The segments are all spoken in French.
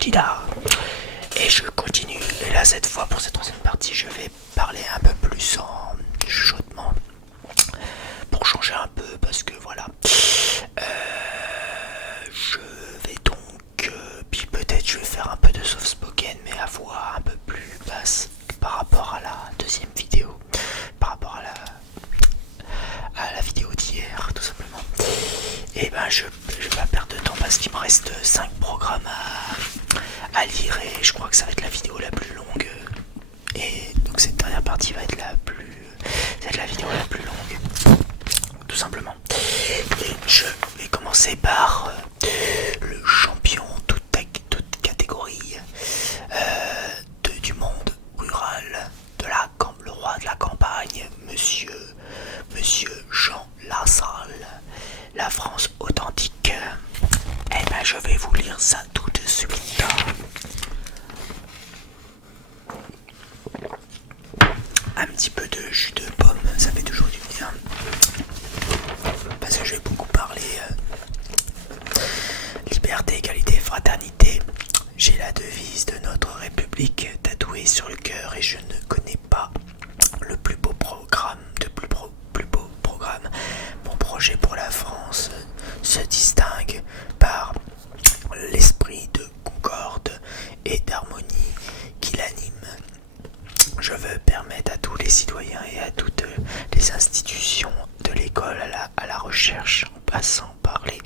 candidat. Et je continue. Et là, cette fois, pour cette troisième partie, je vais parler un peu plus en chuchotement. Pour changer un peu, parce que voilà. Je vais donc. Puis peut-être je vais faire un peu de soft spoken, mais à voix un peu plus basse par rapport à la deuxième vidéo. Par rapport à la vidéo d'hier, tout simplement. Et ben, je vais pas perdre de temps parce qu'il me reste 5 programmes à lire et je crois que ça va être la vidéo la plus longue. Et donc cette dernière partie va être la vidéo la plus longue, tout simplement. Et je vais commencer par le champion toute catégorie du monde rural, le roi de la campagne, monsieur Jean Lassalle, la France authentique. Eh ben je vais vous lire ça tout de suite. Un petit peu de jus de pomme, ça fait toujours du bien. Parce que je vais beaucoup parler liberté, égalité, fraternité. J'ai la devise de notre République tatouée sur le cœur et je ne connais pas le plus beau programme, plus beau programme. Mon projet pour la France se distingue par l'esprit de concorde et d'harmonie qui l'anime. Je veux permettre à tous les citoyens et à toutes les institutions de l'école à la recherche, en passant par les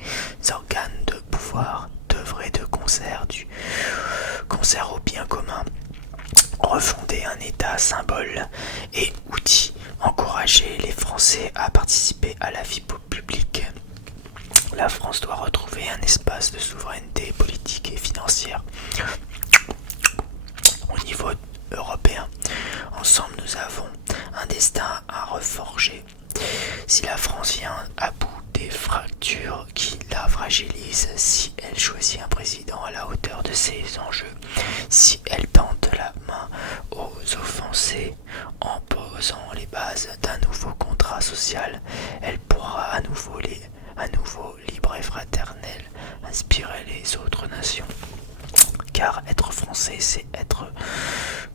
organes de pouvoir, d'œuvrer de concert, du concert au bien commun, refonder un État symbole et outil, encourager les Français à participer à la vie publique. La France doit retrouver un espace de souveraineté politique et financière au niveau européen. Ensemble, nous avons un destin à reforger. Si la France vient à bout des fractures qui la fragilisent, si elle choisit un président à la hauteur de ses enjeux, si elle tente la main aux offensés en posant les bases d'un nouveau contrat social, elle pourra à nouveau libre et fraternel inspirer les autres nations. Car être français, c'est être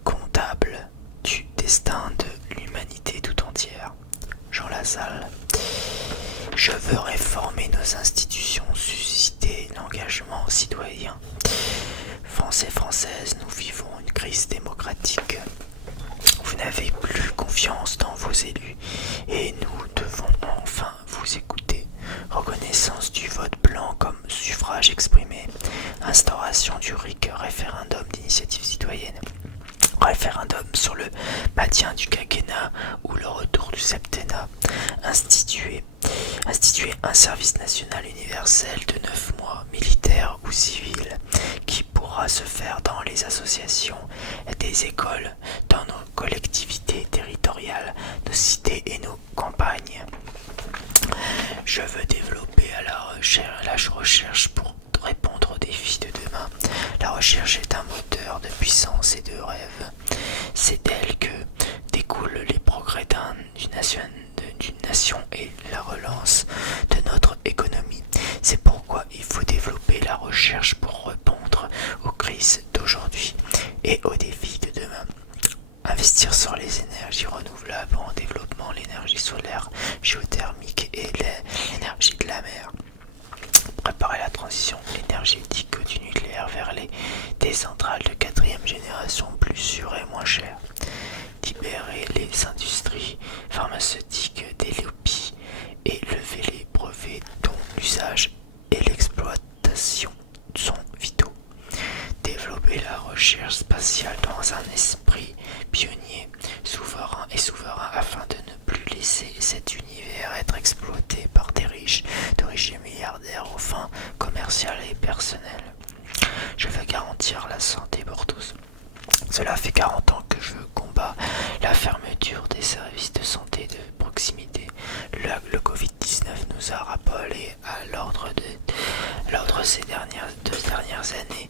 comptable du destin de l'humanité tout entière. Jean Lassalle. Je veux réformer nos institutions, susciter l'engagement citoyen. Français, Françaises, nous vivons une crise démocratique. Vous n'avez plus confiance dans vos élus et nous devons enfin vous écouter. Reconnaissance du vote blanc comme suffrage exprimé. Instauration du RIC, référendum d'initiative citoyenne. Référendum sur le maintien du quinquennat ou le retour du septennat. Instituer un service national universel de 9 mois, militaire ou civil, qui pourra se faire dans les associations et des écoles, dans nos collectivités territoriales, nos cités et nos campagnes. Je veux développer la recherche pour répondre aux défis de demain. La recherche est un moteur de puissance et de rêve. C'est d'elle que découlent les progrès d'une nation et la relance de notre économie. C'est pourquoi il faut développer la recherche pour répondre aux crises d'aujourd'hui et aux défis de demain. Investir sur les énergies renouvelables en développant l'énergie solaire, géothermique et l'énergie de la mer. Préparer la transition énergétique du nucléaire vers des centrales de 4e génération plus sûres et moins chères. Libérer les industries pharmaceutiques des lobbies et lever les brevets dont l'usage et l'exploitation sont vitaux. Développer la recherche spatiale dans un esprit pionnier, souverain afin de ne plus laisser cet univers être exploité par des riches et milliardaires aux fins commerciales et personnelles. Je veux garantir la santé pour tous. Cela fait 40 ans que je combats la fermeture des services de santé de proximité. Le Covid-19 nous a rappelé à l'ordre ces deux dernières années.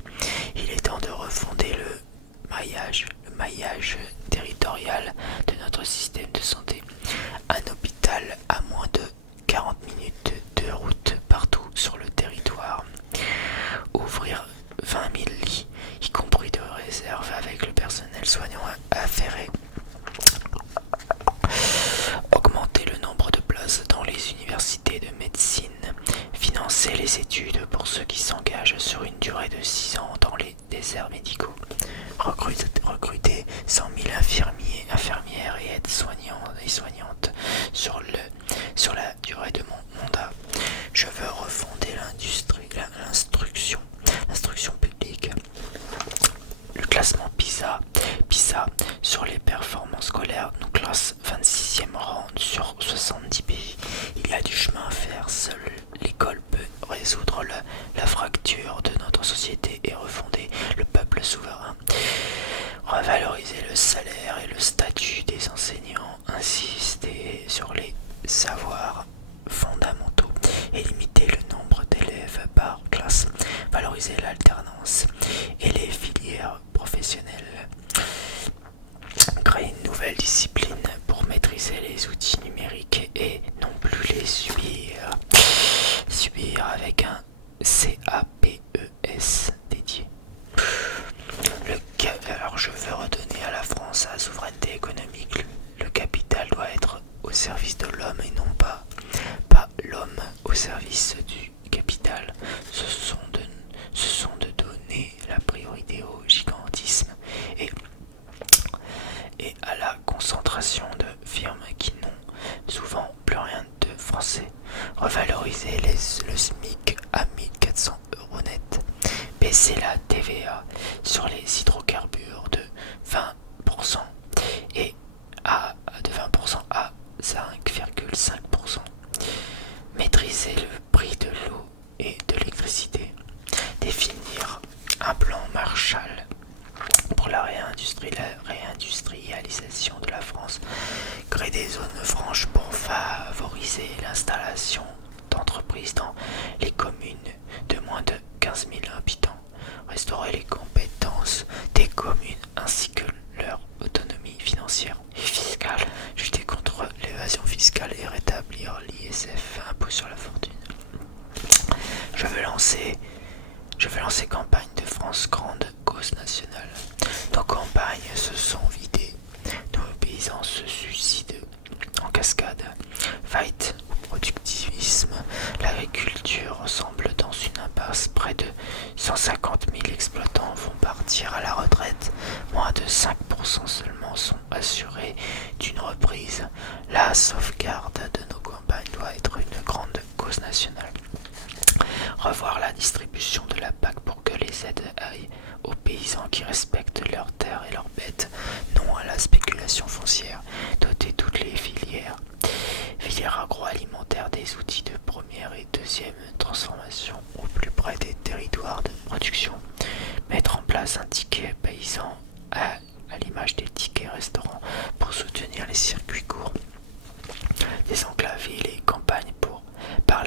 Il est temps de refonder le maillage territorial de notre système de santé. Un hôpital à moins de 40 minutes de route partout sur le territoire. Ouvrir 20 000 lits soignants affairés. Augmenter le nombre de places dans les universités de médecine. Financer les études pour ceux qui s'engagent sur une durée de 6 ans dans les déserts médicaux. Recruter 100 000 infirmiers, infirmières et aides-soignantes sur la durée de mon mandat. Je veux refonder l'instruction publique. Le classement PISA sur les performances scolaires nous classe 26e rang sur 70 pays. Il y a du chemin à faire. Seule l'école peut résoudre la fracture de notre société et refonder le peuple souverain. Revaloriser le salaire et le statut des enseignants, insister sur les savoirs fondamentaux et limiter le nombre d'élèves par classe, valoriser l'alternance et les filières professionnelles, créer une nouvelle discipline pour maîtriser les outils numériques et non plus les subir avec un CAPES dédié. Alors je veux redonner à la France sa souveraineté économique. Le capital doit être au service de l'homme et non pas l'homme au service du capital. Ce sont de donner la priorité au gigantisme et à la concentration de firmes qui n'ont souvent plus rien de français. Revaloriser le SMIC à 1400 € net. Baisser la TVA sur les hydrocarbures de 20% et de 20% à 5,5%. Maîtriser le prix de l'eau et de l'électricité. Définir un plan Marshall pour la réindustrialisation de la France. Créer des zones franches pour favoriser l'installation d'entreprises dans les communes de moins de 15 000 habitants. Restaurer les compétences des communes ainsi que leur autonomie financière et fiscale. Lutter contre l'évasion fiscale et rétablir l'ISF, impôt sur la fortune. Je veux lancer campagne de France grande cause nationale. Nos campagnes se sont vidées, nos paysans se suicident en cascade. Fight au productivisme, l'agriculture semble dans une impasse. Près de 150 000 exploitants vont partir à la retraite. Moins de 5% seulement sont assurés d'une reprise. La sauvegarde de nos campagnes doit être une grande cause nationale. Revoir la distribution de la PAC pour que les aides aillent aux paysans qui respectent leurs terres et leurs bêtes, non à la spéculation foncière. Doter toutes les filières agroalimentaires des outils de première et deuxième transformation au plus près des territoires de production. Mettre en place un ticket paysan à l'image des tickets restaurants pour soutenir les circuits courts. Désenclaver les campagnes par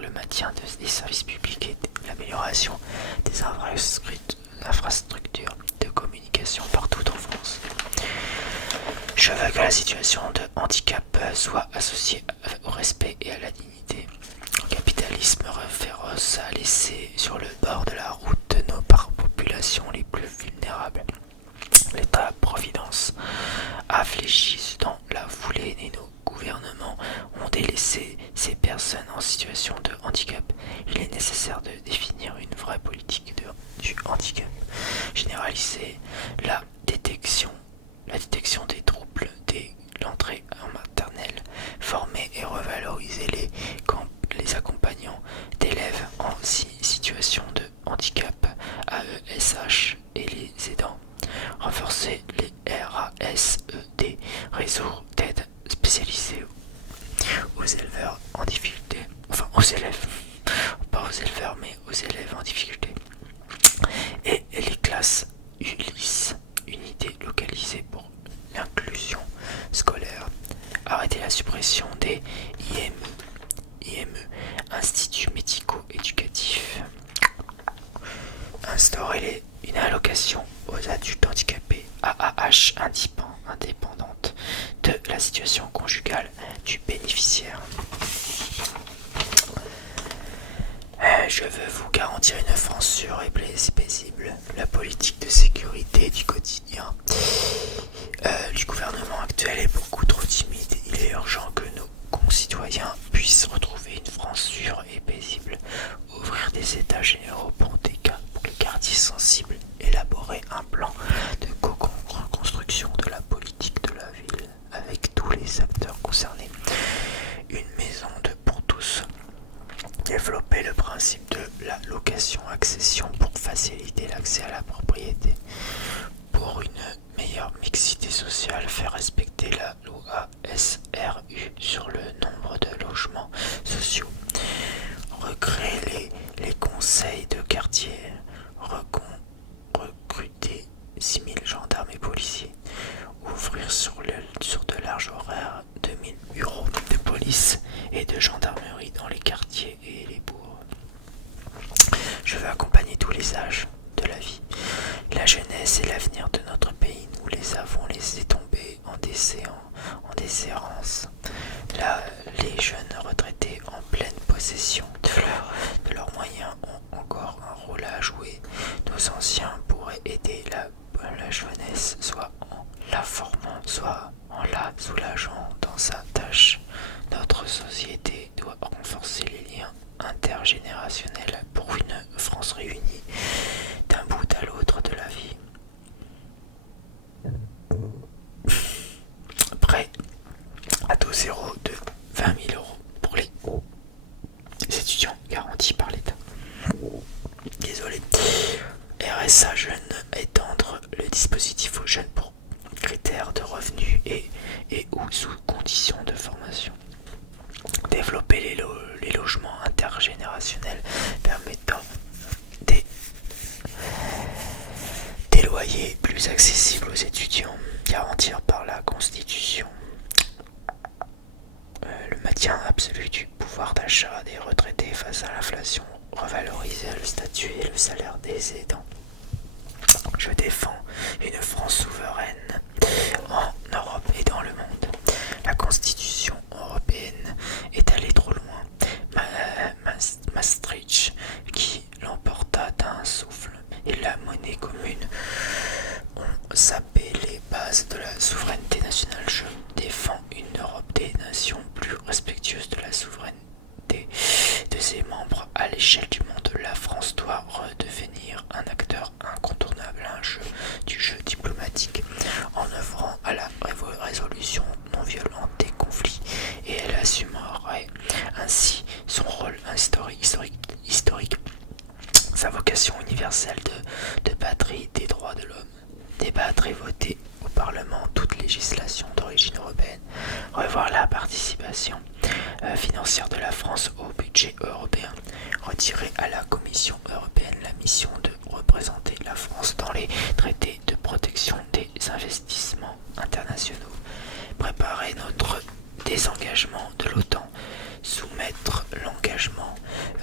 le maintien des services publics et l'amélioration des infrastructures de communication partout en France. Je veux que la situation de handicap soit associée au respect et à la dignité. Le capitalisme féroce a laissé sur le bord de la route nos populations les plus vulnérables. L'État-providence a fléchi dans la foulée et nos gouvernements ont délaissé ces personnes en situation de handicap. Il est nécessaire de définir une vraie politique du handicap. Généraliser la détection des troubles dès l'entrée en maternelle. Former et revaloriser les accompagnants d'élèves en situation de handicap, AESH et les aidants. Renforcer les RASE, des réseaux d'aide spécialisés aux éleveurs en difficulté. Enfin, aux élèves. Pas aux éleveurs, mais aux élèves en difficulté. Et les classes ULIS, unités localisées pour l'inclusion scolaire. Arrêter la suppression des IME, instituts médico-éducatifs. Instaurer une allocation aux adultes handicapés, AAH indépendante de la situation conjugale du bénéficiaire. Je veux vous garantir une France sûre et paisible. La politique de sécurité du quotidien quartiers sensibles, élaborer un plan de co-construction de la politique de la ville avec tous les acteurs concernés, une maison pour tous, développer le principe de la location-accession pour faciliter l'accès à la propriété, pour une meilleure mixité sociale, faire respecter la loi SRU sur le nombre de logements sociaux, recréer les conseils de quartier, recruter 6000 gendarmes et policiers, ouvrir sur de larges horaires 2000 bureaux de police et de gendarmerie dans les quartiers et les bourgs. Je veux accompagner tous les âges de la vie. La jeunesse et l'avenir de notre pays, nous les avons laissés tomber en déshérence. Là, les jeunes retraités en pleine possession de leurs moyens ont encore un rôle à jouer. Nos anciens pourraient aider la jeunesse, soit en la formant, soit en la soulageant dans sa tâche. Notre société doit renforcer les liens intergénérationnels pour une France réunie d'un bout à l'autre de la vie. Prêt à taux zéro de 20 000 € pour les étudiants garantis par l'État. Désolé. RSA jeune, étendre le dispositif aux jeunes pour critères de revenus et ou sous conditions de formation. Développer les logements intergénérationnels permettant des loyers plus accessibles aux étudiants, garantir par la Constitution le maintien absolu du pouvoir d'achat des retraités face à l'inflation, revaloriser le statut et le salaire des aidants. Je défends une France souveraine en Europe et dans le monde. La Constitution européenne est allée trop loin. Maastricht qui l'emporta d'un souffle et la monnaie commune ont sapé les bases de la souveraineté nationale. Je défends une Europe des nations plus respectueuse de la souveraineté de ses membres à l'échelle du monde. La France doit redevenir un acteur incontournable du jeu diplomatique en œuvrant à la résolution non violente des conflits, et elle assumerait ainsi son rôle historique, sa vocation universelle de patrie des droits de l'homme. Débattre et voter au Parlement toute législation d'origine européenne, revoir la participation financière de la France au budget européen, retirer à la Commission européenne la mission de représenter la France dans les traités de protection des investissements internationaux, préparer notre désengagement de l'OTAN, soumettre l'engagement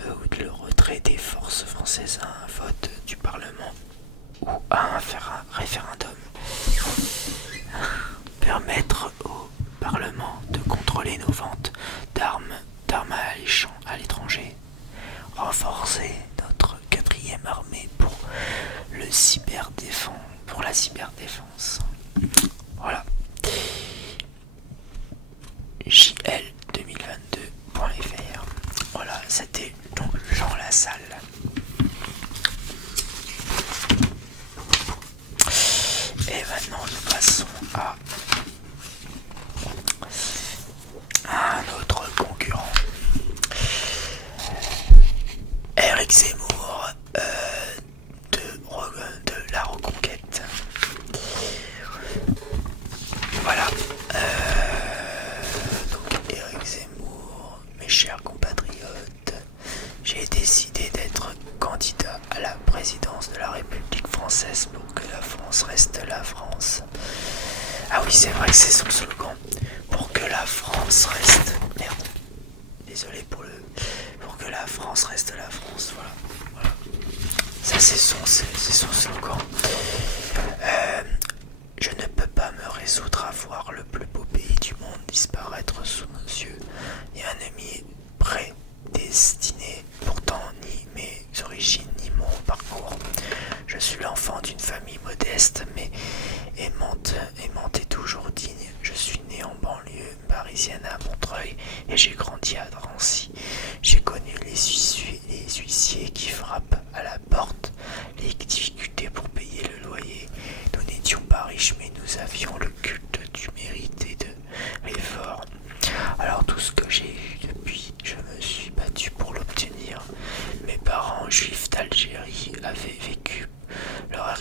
ou le retrait des forces françaises à un vote du Parlement ou à un référendum, permettre au Parlement de contrôler nos ventes d'armes à l'étranger, renforcer notre 4e armée pour la cyberdéfense. Voilà. JL2022.fr. Voilà, c'était donc Jean Lassalle. Et maintenant nous passons à un autre concurrent, Éric Zemmour, de la Reconquête. Voilà. Donc Éric Zemmour, mes chers compatriotes, j'ai décidé d'être candidat à la présidence de la République française pour que la France reste la France. Ah oui, c'est vrai que c'est son slogan. Pour que la France reste... Merde. Désolé pour que la France reste la France. Voilà. Ça, c'est son slogan. Je ne peux pas me résoudre à voir le plus beau pays du monde disparaître sous nos yeux. Et un ennemi prédestiné, pourtant ni mes origines ni mon parcours. Je suis l'enfant d'une famille modeste mais aimante et toujours digne. Je suis né en banlieue parisienne à Montreuil et j'ai grandi à Drancy. J'ai connu les huissiers qui frappent à la porte, les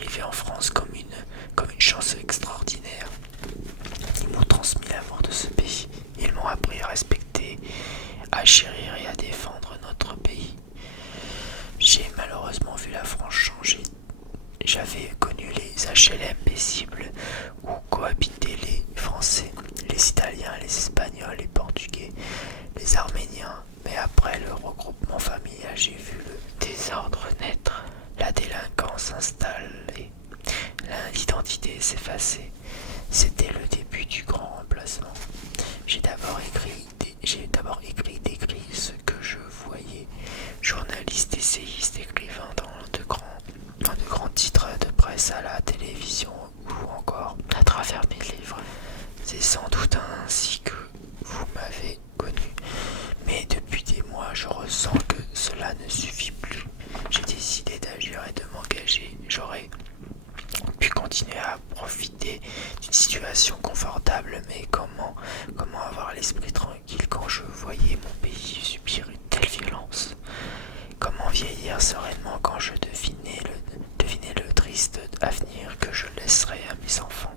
arrivé en France comme une chance extraordinaire. Ils m'ont transmis l'amour de ce pays. Ils m'ont appris à respecter, à chérir et à défendre notre pays. J'ai malheureusement vu la France changer. J'avais connu les HLM paisibles où cohabitaient les Français, les Italiens, les Espagnols, les Portugais, les Arméniens. Mais après le regroupement familial, j'ai vu le désordre naître, la délinquance s'installer, l'identité s'effacer. C'était le début du grand remplacement. J'ai d'abord décrit ce que je voyais. Journaliste, essayiste, écrivain dans de grands titres de presse à la télévision ou encore à travers mes livres. C'est sans doute ainsi que vous m'avez connu. Mais depuis des mois, je ressens que cela ne suffit plus. J'ai décidé d'agir et de m'engager. J'aurais pu continuer à profiter d'une situation confortable, mais comment avoir l'esprit tranquille quand je voyais mon pays subir une telle violence? Comment vieillir sereinement quand je devinais le triste avenir que je laisserais à mes enfants?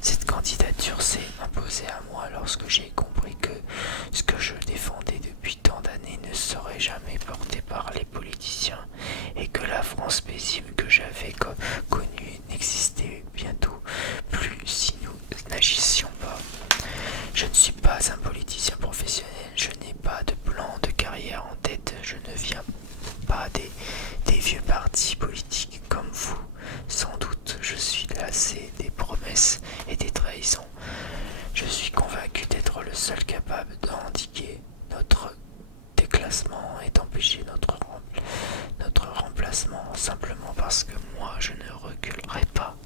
Cette candidature s'est imposée à moi lorsque j'ai compris que ce que je défendais depuis tant d'années ne serait jamais porté par les politiciens et que la France paisible que j'avais connue n'existait bientôt plus si nous n'agissions pas. Je ne suis pas un politicien professionnel, je n'ai pas de plan de carrière en tête, je ne viens pas des vieux partis politiques comme vous. Sans doute, je suis lassé des promesses et des trahisons. Je suis convaincu d'être le seul capable d'endiguer notre déclassement et d'empêcher notre remplacement, simplement parce que moi je ne reculerai pas.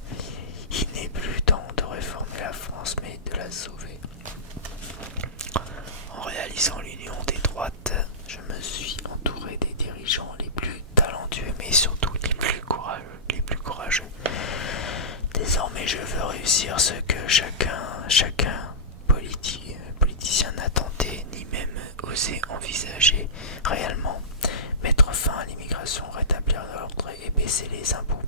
Il n'est plus temps de réformer la France, mais de la sauver. En réalisant l'union des droites, je me suis entouré des dirigeants les plus talentueux, mais surtout les plus courageux. Désormais, je veux réussir ce que chacun politicien n'a tenté ni même osé envisager réellement. Mettre fin à l'immigration, rétablir l'ordre et baisser les impôts.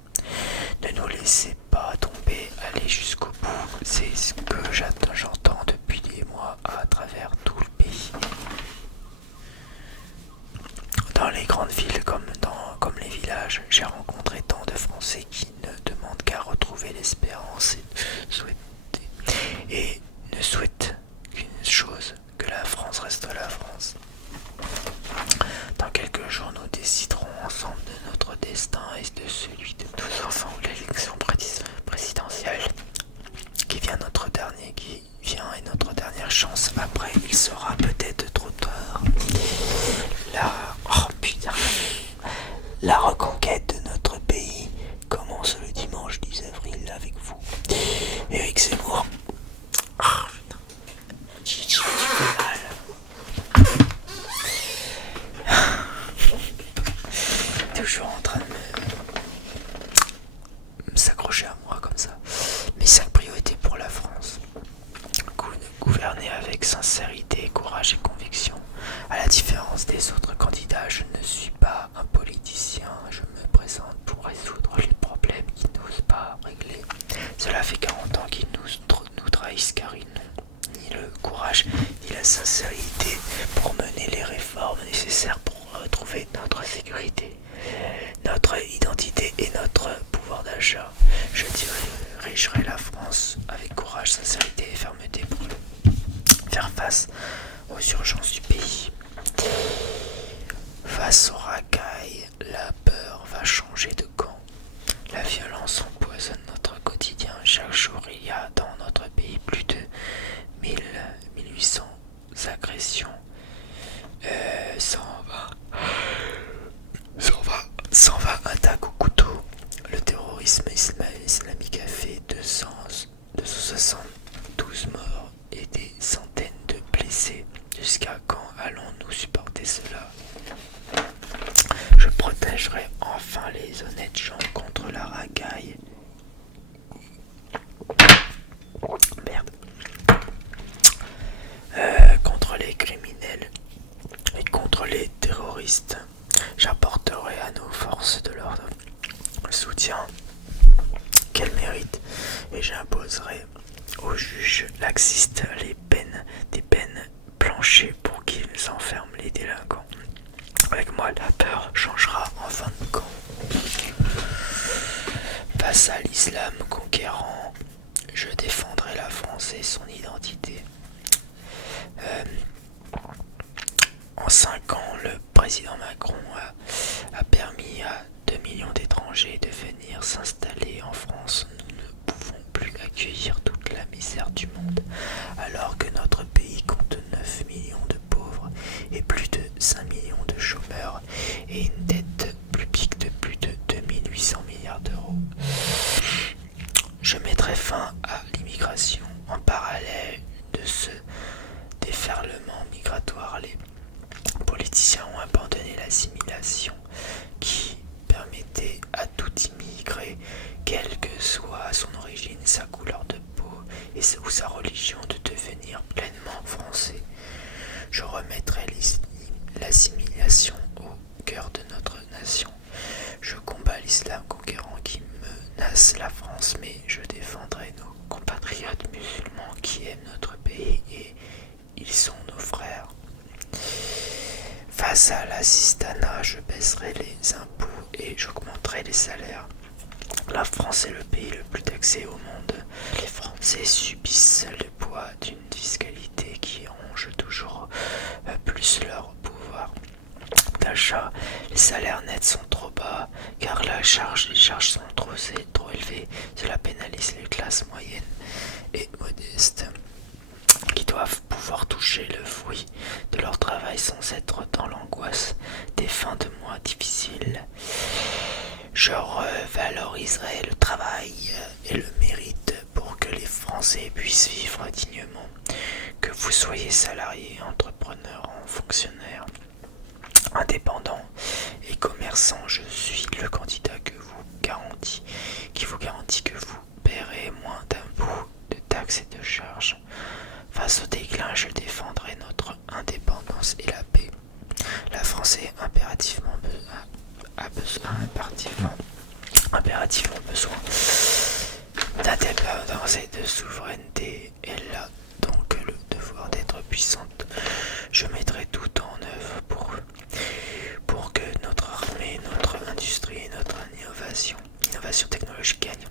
Ne nous laissez pas tomber, aller jusqu'au bout. C'est ce que j'entends depuis des mois à travers tout le pays. Dans les grandes villes comme les villages, j'ai rencontré tant de Français qui ne demandent qu'à retrouver l'espérance et ne souhaitent qu'une chose, que la France reste la France. Dans quelques jours, nous déciderons ensemble de notre destin et de celui de tous enfants. L'élection présidentielle qui vient est notre dernière chance. Après, il sera peut-être trop tard. La reconquête de notre pays commence le dimanche 10 avril avec vous. Éric Zemmour. Tu fais mal. Toujours en train de s'accrocher à moi comme ça. Mes 5 priorités pour la France. Gouverner avec sincérité, courage et conviction. À la différence des autres candidats, je ne suis pas un politicien. Je me présente pour résoudre les problèmes qu'ils n'osent pas régler. Cela fait 40 ans qu'ils nous trahissent car ils n'ont ni le courage ni la sincérité pour mener les réformes nécessaires pour retrouver notre sécurité, notre identité et notre pouvoir d'achat. Je dirigerai la France avec courage, sincérité et fermeté pour faire face aux urgences du pays. Face aux racailles, la peur va changer de camp. La violence empoisonne notre quotidien. Chaque jour, il y a dans notre pays plus de 1800 agressions. 120 attaques au couteau. Le terrorisme islamique a fait 272 morts et des centaines de blessés. Jusqu'à quand allons-nous supporter cela? Je protégerai enfin les honnêtes gens contre la racaille. Contre les criminels et contre les terroristes. J'apporterai à nos forces de l'ordre le soutien méritent et j'imposerai aux juges laxistes des peines planchées pour qu'ils enferment les délinquants. Avec moi, la peur changera en fin de camp. Face à l'islam conquérant, je défendrai la France et son identité. En 5 ans, le président Macron a permis à 2 millions d'étrangers de venir s'installer en France. Nous ne pouvons plus accueillir toute la misère du monde, alors que notre pays compte 9 millions de pauvres et plus de 5 millions de chômeurs et une dette publique de plus de 2800 milliards d'euros. Je mettrai fin à l'immigration. En parallèle de ce déferlement migratoire, les politiciens ont abandonné l'assimilation qui permettait à tout immigré, quelle que soit son origine, sa couleur de peau ou sa religion, de devenir pleinement français. Je remettrai l'assimilation au cœur de notre nation. Je combats l'islam conquérant qui menace la France, mais je défendrai nos compatriotes musulmans qui aiment notre pays et ils sont nos frères. Face à l'assistanat, je baisserai les impôts et j'augmenterai les salaires. La France est le pays le plus taxé au monde. Les Français subissent le poids d'une fiscalité qui ronge toujours plus leur pouvoir d'achat. Les salaires nets sont trop bas car les charges sont trop élevées. Cela pénalise les classes moyennes et modestes qui doivent pouvoir toucher le fruit de leur travail sans être dans l'angoisse des fins de mois difficiles. Je revaloriserai le travail et le mérite pour que les Français puissent vivre dignement. Que vous soyez salarié, entrepreneur ou fonctionnaire, indépendant et commerçant, je suis le candidat qui vous garantit que vous paierez moins d'impôts, de taxes et de charges. Face au déclin, je défendrai notre indépendance et la paix. La France est impérativement besoin d'indépendance et de souveraineté. Elle a donc le devoir d'être puissante. Je mettrai tout en œuvre pour que notre armée, notre industrie et notre innovation technologique gagnent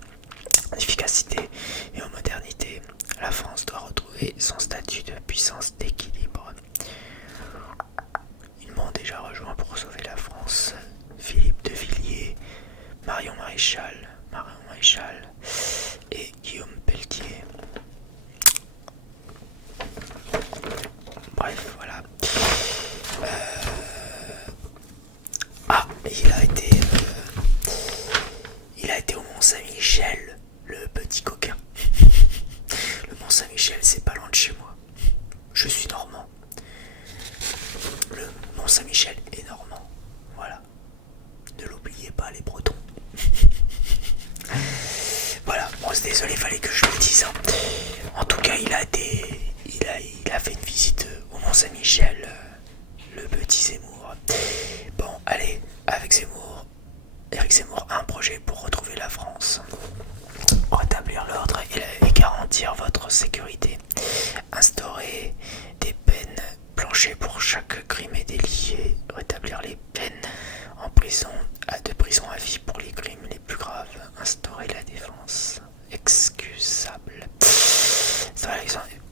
en efficacité et en modernité. La France doit retrouver son statut de puissance d'équilibre. Ils m'ont déjà rejoint pour sauver la France. Philippe de Villiers, Marion Maréchal et Guillaume Pelletier. Bref, voilà. Il a été au Mont-Saint-Michel, le petit coquin. Le Mont-Saint-Michel, c'est pas loin de chez moi. Je suis normand. Le Mont-Saint-Michel est normand. Voilà. Ne l'oubliez pas, les Bretons. Voilà. Bon, c'est désolé, fallait que je le dise. En tout cas, il a fait une visite au Mont-Saint-Michel, le petit Zemmour. Bon, allez, Éric Zemmour a un projet pour retrouver la France, rétablir l'ordre et garantir votre sécurité, instaurer des peines planchées pour chaque crime et délit, et rétablir les peines de prison à vie pour les crimes les plus graves, instaurer la défense excusable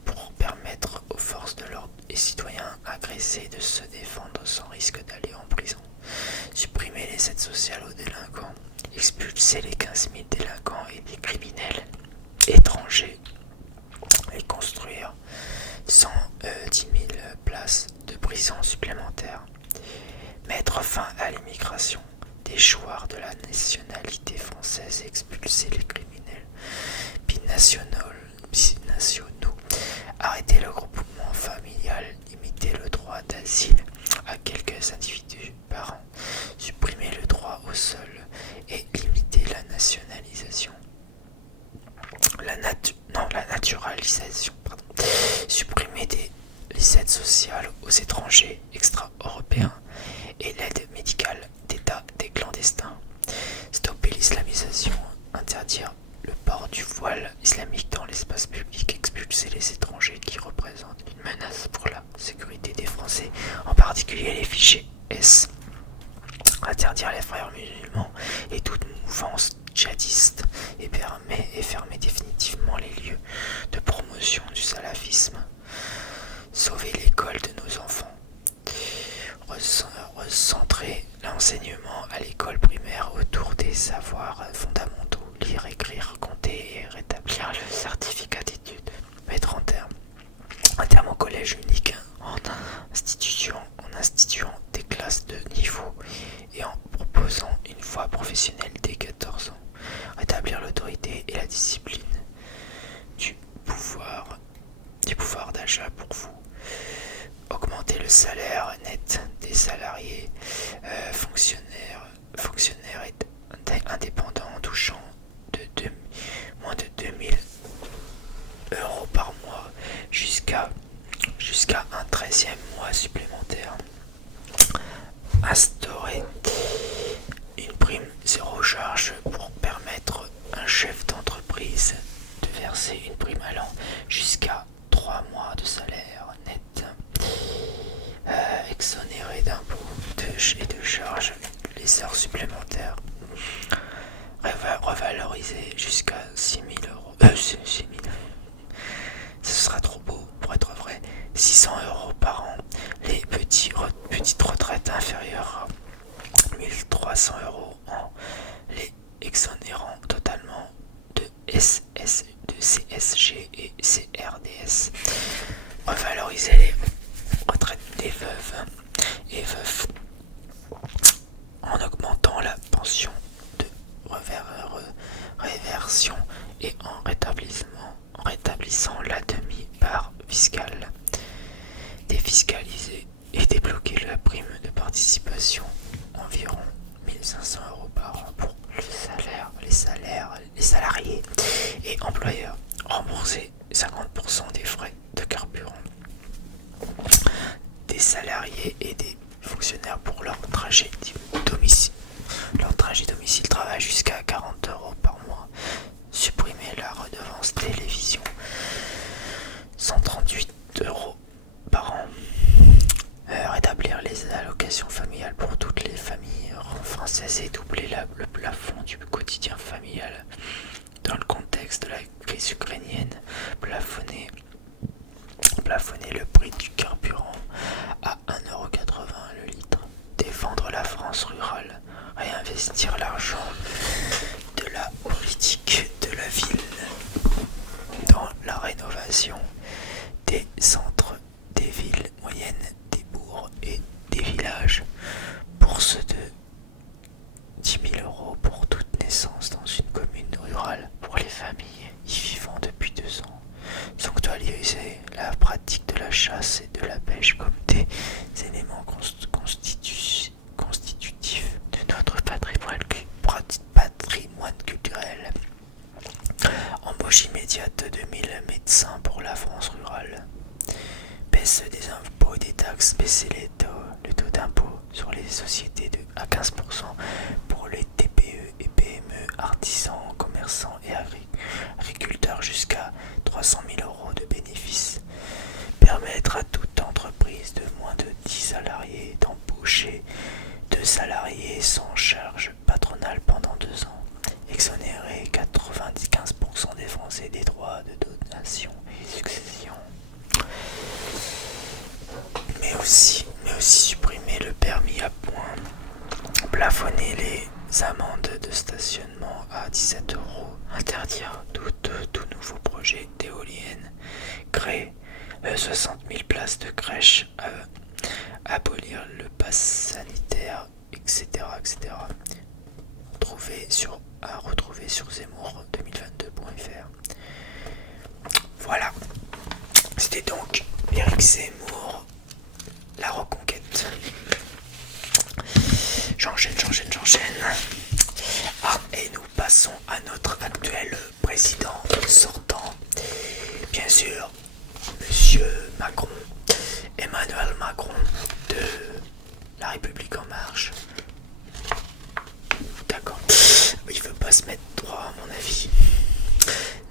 pour permettre aux forces de l'ordre et citoyens agressés de se défendre sans risque d'aller en prison, supprimer les aides sociales aux délinquants, expulser les 15 000 délinquants et des criminels étrangers et construire 110 000 places de prison supplémentaires, mettre fin à l'immigration, déchoir de la nationalité française et expulser les criminels binationaux, arrêter le groupement familial, limiter le droit d'asile à quelques individus par an, supprimer le droit au sol et limiter la nationalisation. La naturalisation, supprimer les aides sociales aux étrangers extra-européens et l'aide médicale d'État des clandestins, stopper l'islamisation, interdire le port du voile islamique dans l'espace public, expulser les étrangers qui représentent une menace pour la sécurité des Français, en particulier les fichiers S, interdire les frères musulmans et toute mouvance djihadiste et fermer définitivement les lieux de promotion du salafisme, sauver l'école de nos enfants, recentrer l'enseignement à l'école primaire autour des savoirs fondamentaux, lire, écrire, compter et rétablir le certificat d'études, mettre un terme au collège unique en instituant des classes de niveau et en proposant une voie professionnelle dès 14 ans, rétablir l'autorité et la discipline du pouvoir d'achat pour vous, augmenter le salaire net des salariés fonctionnaires et indépendants touchant moins de 2000 euros par mois jusqu'à un 13e mois supplémentaire. Instaurer une prime zéro charge pour permettre à un chef d'entreprise de verser une prime allant jusqu'à 3 mois de salaire net. Exonérer d'impôts et de charges les heures supplémentaires. Revaloriser jusqu'à 6 000 euros. 6 000. Ce sera trop beau pour être vrai. 600 euros par an. Les petites retraites inférieures à 1300 euros en les exonérant totalement de CSG et CRDS. Revaloriser les retraites des veuves et veufs en augmentant la pension de réversion et en rétablissant la demi-part fiscale. Défiscaliser et débloquer la prime de participation, environ 1500 euros par an pour les salariés et employeurs. Rembourser 50% des frais de carburant des salariés et des fonctionnaires pour leur trajet domicile-travail jusqu'à 40 euros par mois. Supprimer la redevance télévision, 138 euros par an. Rétablir les allocations familiales pour toutes les familles françaises et doubler le plafond du quotidien familial. Dans le contexte de la crise ukrainienne, plafonner le prix du carburant à 1,80 € le litre. Défendre la France rurale. Réinvestir l'argent de la politique de la ville dans la rénovation des centres des villes moyennes, des bourgs et des villages. Bourse de 10 000 euros pour toute naissance dans une commune rurale pour les familles y vivant depuis 2 ans. Sanctuariser la pratique de la chasse et de la pêche comme des éléments constitutifs de notre patrimoine culturel. Embauche immédiate de 2000 médecins pour la France rurale. Baisse des impôts et des taxes, baisser le taux d'impôt sur les sociétés à 15% pour les TPE et PME, artisans, commerçants et agriculteurs jusqu'à 300 000 euros de bénéfices. Permettre à toute entreprise de moins de 10 salariés d'embaucher 2 salariés sans charge patronale pendant 2 ans. Exonérer 95% des Français des droits de donation et succession. Mais aussi supprimer le permis à points. Plafonner les amendes de stationnement à 17 €. Interdire tout nouveau projet d'éolienne. Créer 60 000 places de crèche. Abolir le pass sanitaire, etc. À retrouver sur zemmour2022.fr. Voilà. C'était donc Éric Zemmour, la reconquête. J'enchaîne. Et nous passons à notre actuel président sortant. Bien sûr, Monsieur Macron, Emmanuel Macron de La République En Marche. D'accord. Il veut pas se mettre droit à mon avis.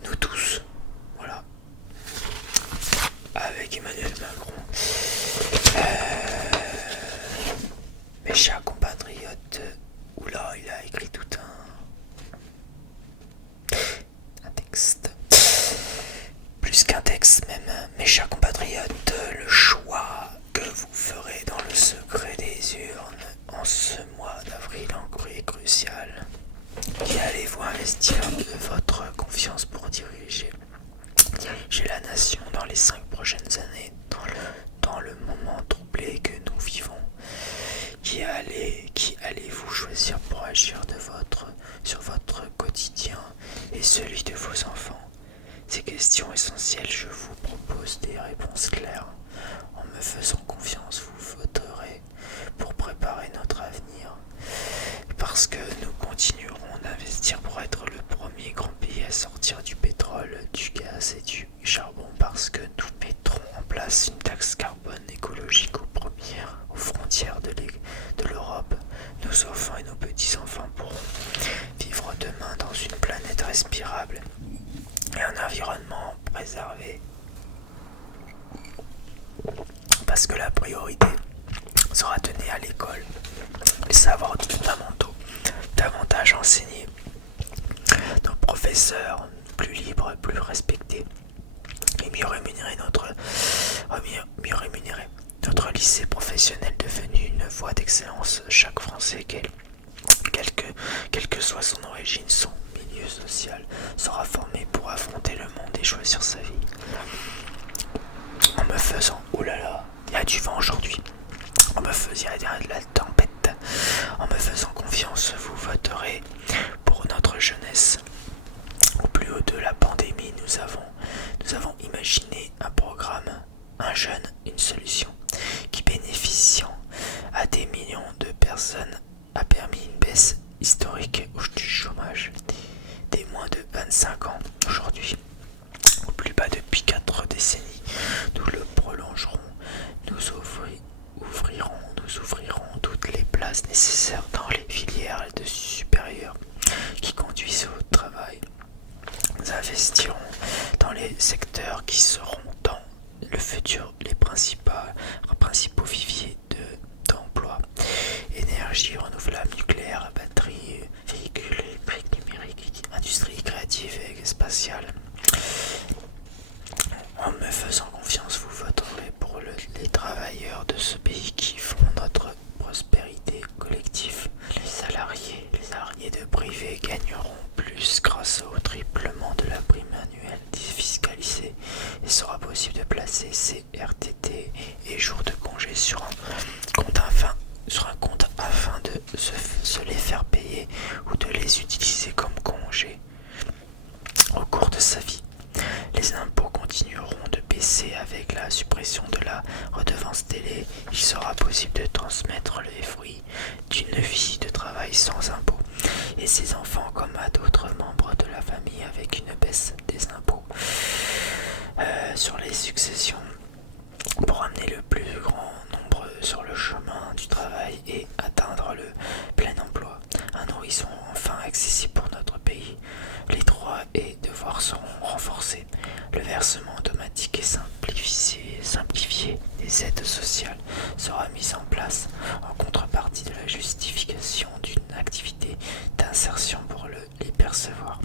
Nous tous, voilà, avec Emmanuel Macron. Mes chers compatriotes, oula, il a écrit tout un texte. Plus qu'un texte même, mes chers compatriotes, le choix que vous ferez dans le secret des urnes en ce mois d'avril est crucial. Qui allez-vous investir de votre confiance pour diriger la nation dans les 5 prochaines années, dans le moment troublé que nous vivons? Qui allez-vous choisir pour agir sur votre quotidien et celui de vos enfants? Ces questions essentielles, je vous propose des réponses claires. En me faisant confiance, vous voterez pour préparer notre avenir. Parce que nous continuerons d'investir pour être le premier grand pays à sortir du pétrole, du gaz et du charbon. Parce que nous mettrons en place une taxe carbone écologique aux frontières de l'Europe. Nos enfants et nos petits-enfants pourront vivre demain dans une planète respirable et un environnement préservé. Parce que la priorité sera donnée à l'école, les savoirs fondamentaux, davantage enseignés, nos professeurs plus libres, plus respectés, et mieux rémunérer notre lycée professionnel devenu une voie d'excellence. Chaque Français, quelle que soit son origine, son milieu social, sera formé pour affronter le monde et choisir sa vie. En me faisant, oulala, il y a du vent aujourd'hui. Il y a de la tempête. En me faisant confiance, vous voterez pour notre jeunesse. Au plus haut de la pandémie, nous avons imaginé un programme, un jeune, une solution, qui bénéficiant à des millions de personnes a permis une baisse historique du chômage des moins de 25 ans. Aujourd'hui, au plus bas depuis 4 décennies, nous le prolongerons, nous ouvrirons toutes les places nécessaires dans les filières supérieures qui conduisent au travail. Nous investirons dans les secteurs qui seront dans le futur les principaux viviers d'emploi. Énergie renouvelable, nucléaire, batterie, véhicules électriques, numériques, industrie créative et spatiale. En me faisant confiance, vous voterez pour les travailleurs de ce pays qui font notre prospérité collective. Les salariés de privé gagneront plus grâce au triplement de la prime annuelle défiscalisée. Il sera possible de placer ces RTT et jours de congé sur un compte afin de se les faire payer ou de les utiliser comme congé au cours de sa vie. Les impôts continueront de baisser avec la suppression de la redevance télé. Il sera possible de transmettre les fruits d'une vie de travail sans impôts et ses enfants comme à d'autres membres de la famille avec une baisse des impôts sur les successions pour amener le plus grand nombre sur le chemin du travail et atteindre le plein emploi. Un horizon enfin accessible pour notre pays. Les droits et devoirs seront renforcés. Le versement automatique et simplifié des aides sociales sera mis en place en contrepartie de la justification d'une activité d'insertion pour les percevoir.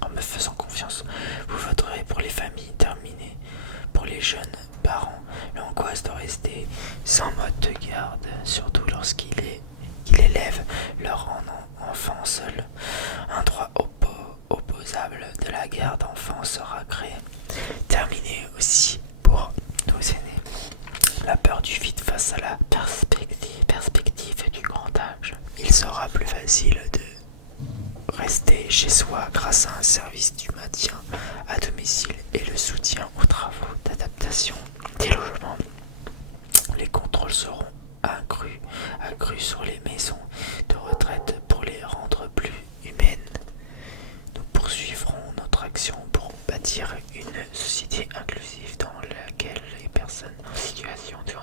En me faisant confiance, vous voterez pour les familles terminées, pour les jeunes parents, l'angoisse de rester sans mode de garde, surtout lorsqu'ils élèvent leur enfant seul. Un droit opposable de la garde d'enfants sera créé. Terminé aussi pour nos aînés. La peur du vide face à la perspective du grand âge. Il sera plus facile de rester chez soi grâce à un service du maintien à domicile et le soutien aux travaux d'adaptation des logements. Les contrôles seront accrus sur les maisons de retraite pour les rendre plus humaines. Nous poursuivrons notre action pour bâtir une société inclusive dans laquelle les personnes en situation de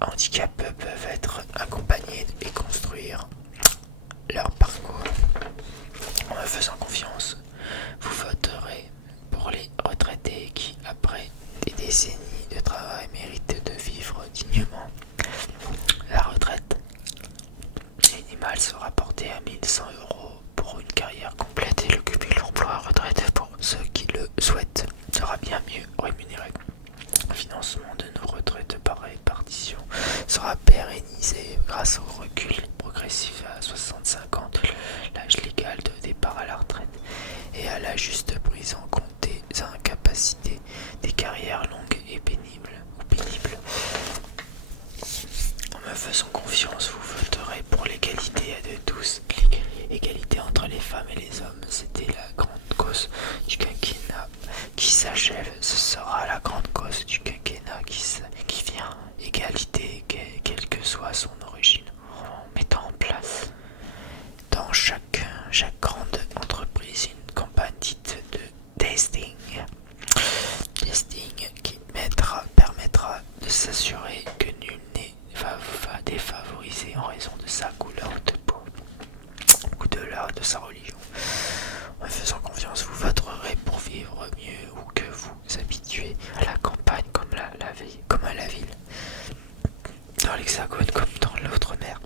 handicap peuvent être accompagnées et construire leur parcours. carrière complète et le cumul emploi-retraite pour ceux qui le souhaitent sera bien mieux rémunéré. Le financement de nos retraites par répartition sera pérennisé grâce au recul progressif à 65 ans de l'âge légal de départ à la retraite et à la juste prise en compte des incapacités des carrières longues et pénibles. En me faisant confiance, vous voterez pour l'égalité de tous. L'égalité entre les femmes et les hommes, c'était la grande cause du quinquennat qui s'achève. Ce sera la grande cause du quinquennat qui vient. Égalité, quelle que soit son origine, en mettant en place dans chaque grande entreprise une campagne dite de testing qui permettra de s'assurer que nul n'est défavorisé en raison de sa couleur de peau ou de sa religion. En me faisant confiance, vous voterez pour vivre mieux ou que vous habituez à la campagne comme à la ville, dans l'Hexagone comme dans l'outre-mer.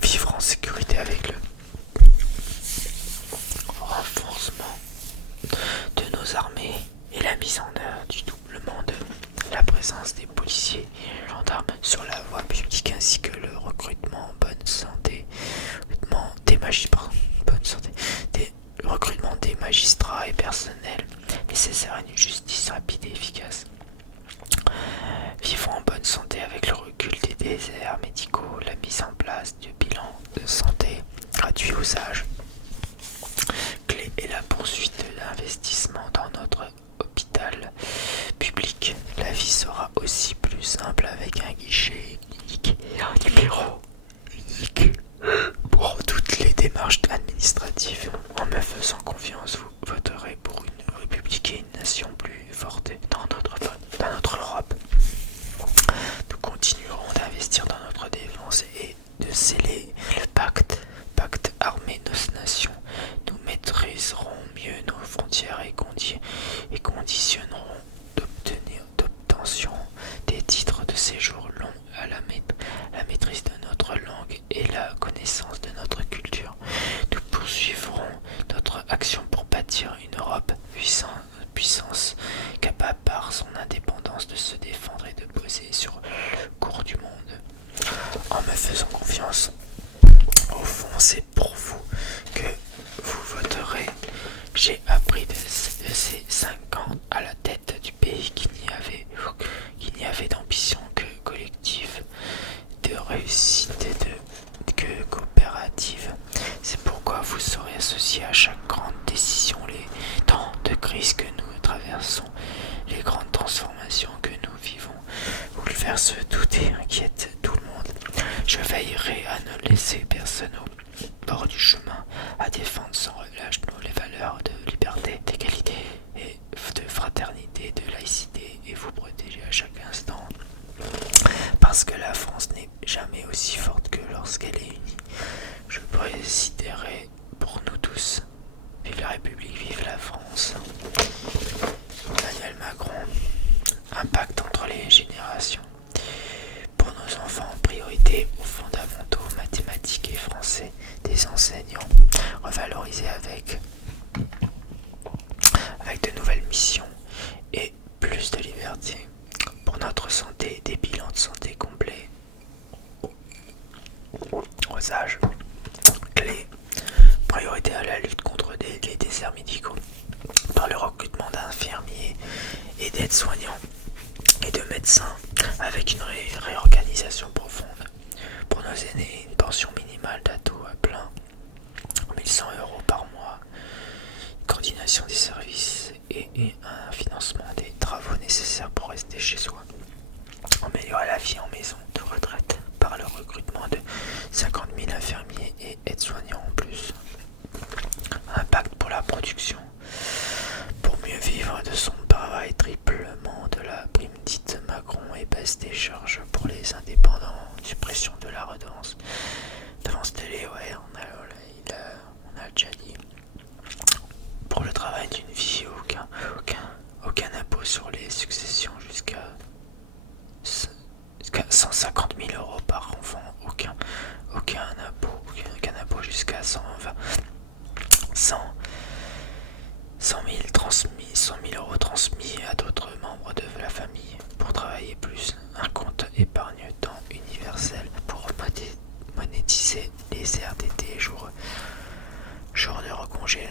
Vivre en sécurité avec le renforcement de nos armées et la mise en œuvre du doublement de la présence des policiers et gendarmes sur la voie publique ainsi que le recrutement en bonne santé des magistrats et personnels nécessaires à une justice rapide et efficace. Vivre en bonne santé avec le recul des déserts médicaux, la mise en place du bilan de santé gratuit aux âges clé et la poursuite de l'investissement dans notre hôpital public. La vie sera aussi plus simple avec un guichet unique et un numéro unique pour toutes les démarches administratives. En me faisant confiance, vous voterez pour une république et une nation plus forte dans notre Europe. Nous continuerons d'investir dans notre défense et de sceller le pacte armé nos nations. Nous maîtriserons mieux nos frontières et conditionnerons d'obtention des titres de séjour longs à la maîtrise de notre langue et la connaissance de notre culture. Nous poursuivrons notre action pour bâtir une Europe puissance capable par son indépendance de se défendre et de peser sur le cours du monde. En me faisant confiance, au fond c'est pour vous que vous voterez. J'ai appris de ces 5 ans à la tête du pays qu'il n'y avait d'ambition que collective, de réussite que coopérative. C'est pourquoi vous serez associés à chaque grande décision, les temps de crise que nous traversons, les grandes transformations que nous vivons, bouleversent tout et inquiètent tout le monde. Je veillerai à ne laisser personne au bord du chemin, à défendre sans relâche les valeurs de liberté, d'égalité et de fraternité, de laïcité et vous protéger à chaque instant. Parce que la France n'est jamais aussi forte que lorsqu'elle est unie. Je présiderai pour nous tous. Vive la République, vive la France. Emmanuel Macron. Impact entre les générations. Pour nos enfants, priorité aux fondamentaux mathématiques et français des enseignants, revalorisés avec de nouvelles missions et plus de liberté. Pour notre santé, des bilans de santé complets aux âges clés. Priorité à la lutte contre les déserts médicaux par le recrutement d'infirmiers et d'aides-soignants et de médecins avec une réorganisation profonde. Pour nos aînés, une pension minimale d'ado à plein, 1100 € par mois, une coordination des services et un financement des travaux nécessaires pour rester chez soi. Améliorer la vie en maison de retraite par le recrutement de 50 000 infirmiers et aides-soignants en plus. Impact pour la production. Pour mieux vivre de son travail, triplement de la prime dite Macron et baisse des charges pour les indépendants, suppression de la redevance télé, ouais, on a déjà dit. Pour le travail d'une vie, aucun impôt sur les successions jusqu'à 150 000 € par enfant, aucun impôt jusqu'à 120 100 000 euros transmis à d'autres membres de la famille pour travailler plus. Un compte épargne-temps universel pour monétiser les RTT, jours de recongé.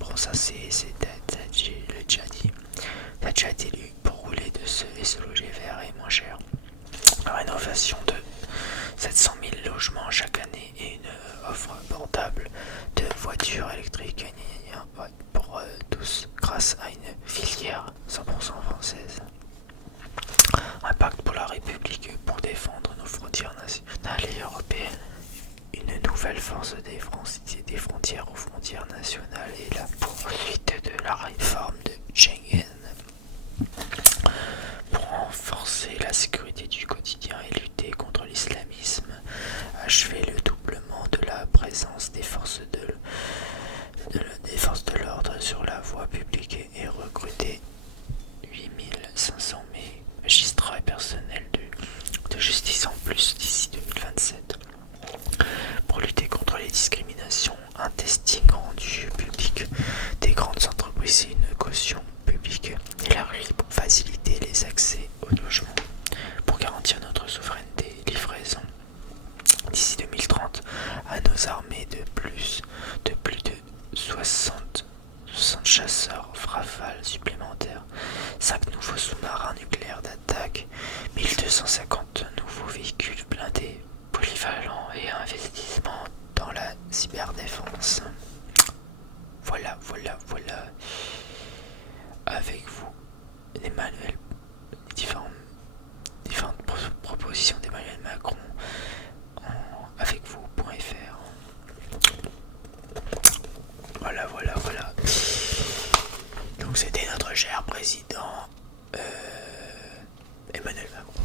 Bon, ça t'as déjà dit. T'as déjà été lu pour rouler et se loger vert et moins cher. La rénovation de 700 000 logements chaque année et une offre abordable de voitures électriques pour tous grâce à une filière 100% française. Un pacte pour la République pour défendre nos frontières nationales et européennes. Une nouvelle force des frontières aux frontières nationales et la poursuite de la réforme de Schengen pour renforcer la sécurité du quotidien et lutter contre l'islamisme, achever le doublement de la présence des forces de l'ordre sur la voie publique et recruter 8500 magistrats et personnels de justice en plus d'ici 2027. Pour lutter contre les discriminations, un testing rendu public des grandes entreprises et une caution publique élargie pour faciliter les accès au logement. Pour garantir notre souveraineté, livraison d'ici 2030 à nos armées de plus de 60 chasseurs Rafale supplémentaires, 5 nouveaux sous-marins nucléaires d'attaque, 1250 nouveaux véhicules blindés polyvalents et investissement dans la cyberdéfense. Voilà. Avec vous, différentes propositions d'Emmanuel Macron avec vous.fr. Voilà. Donc c'était notre cher président Emmanuel Macron.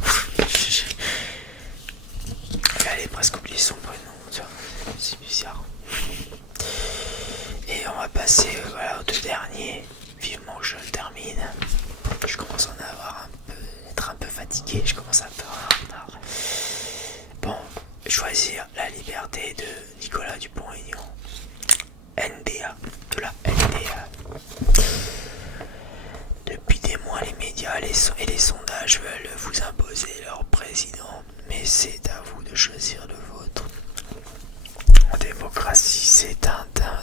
J'allais presque oublier son prénom, c'est bizarre. Et on va passer aux deux derniers. Vivement que je le termine. Je commence à en avoir être un peu fatigué, je commence à un peu en retard. Bon, choisir la liberté de Nicolas Dupont-Aignan. NDA, de la NDA. Depuis des mois, les médias et les sondages veulent vous imposer leur président, mais c'est à vous de choisir le vôtre. En démocratie,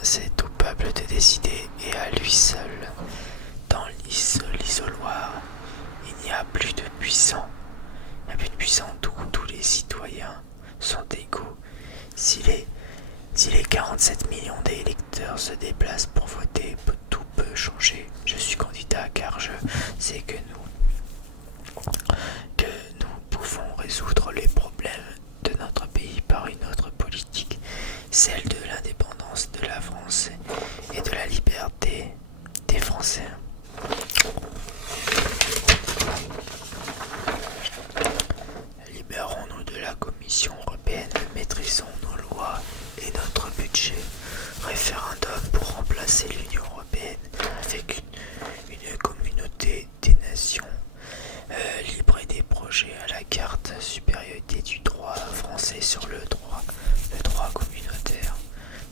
c'est au peuple de décider et à lui seul. Dans l'isoloir, il n'y a plus de puissants. Il n'y a plus de puissants, tous les citoyens sont égaux. Si les 47 millions d'électeurs se déplacent pour voter, tout peut changer. Je suis candidat car je sais que nous pouvons résoudre les problèmes de notre pays par une autre politique, celle de l'indépendance de la France et de la liberté des Français. Libérons-nous de la Commission européenne, maîtrisons nos lois et notre budget. Référendum pour remplacer l'Union européenne avec une communauté des nations libre et des projets à la carte, supériorité du droit français sur le droit communautaire,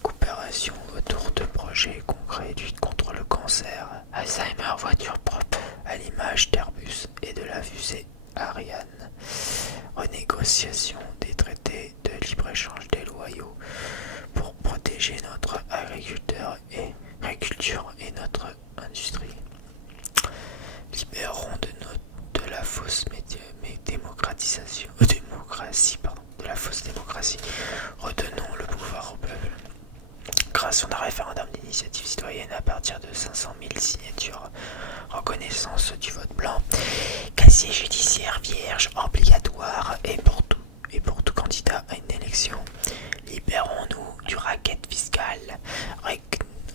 coopération autour de projets concrets, lutte contre le cancer, Alzheimer, voiture propre, à l'image d'Airbus et de la fusée Ariane, renégociation des traités de libre-échange déloyaux pour protéger notre agriculture et notre industrie. Libérons de la fausse démocratie. Redonnons le pouvoir au peuple. Création d'un référendum d'initiative citoyenne à partir de 500 000 signatures. Reconnaissance du vote blanc. Casier judiciaire vierge obligatoire et pour tout candidat à une élection. Libérons-nous du racket fiscal.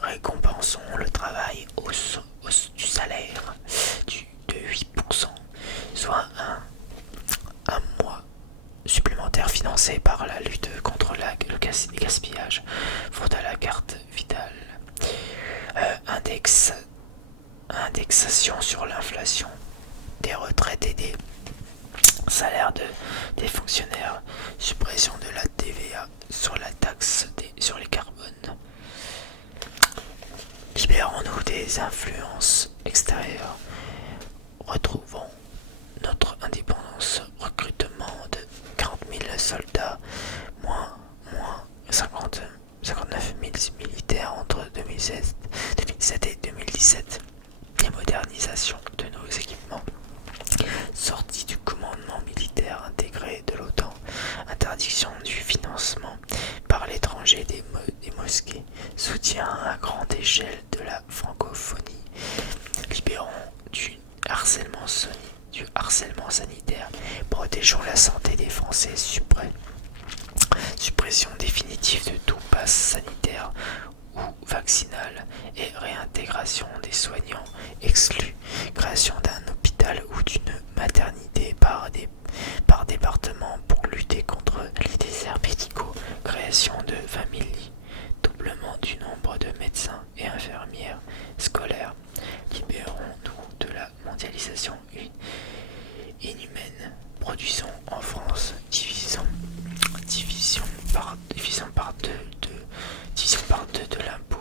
Récompensons le travail hausse du salaire de 8%, soit un mois supplémentaire financé par la lutte contre le gaspillage, fraude à la carte vitale, indexation sur l'inflation des retraites et des salaires des fonctionnaires, suppression de la TVA sur la taxe sur les carbones. les influences extérieures. Retrouvons notre indépendance. Recrutement de 40 000 soldats, moins 59 000 militaires entre 2007 et 2017. Et modernisation de nos équipements. Sortie du commandement militaire intégré de l'OTAN. Interdiction du financement par l'étranger des mosquées. Soutien à grande échelle de la francophonie. Libérons du harcèlement sanitaire. Protégeons la santé des Français. Suppression définitive de tout pass sanitaire ou vaccinal et réintégration des soignants exclus. Création d'un hôpital ou d'une maternité par département pour lutter contre les déserts médicaux. Création de 20 000 lits. Doublement du nombre de médecins et infirmières scolaires. Libérons-nous de la mondialisation inhumaine. Produisons en France. Division par deux de l'impôt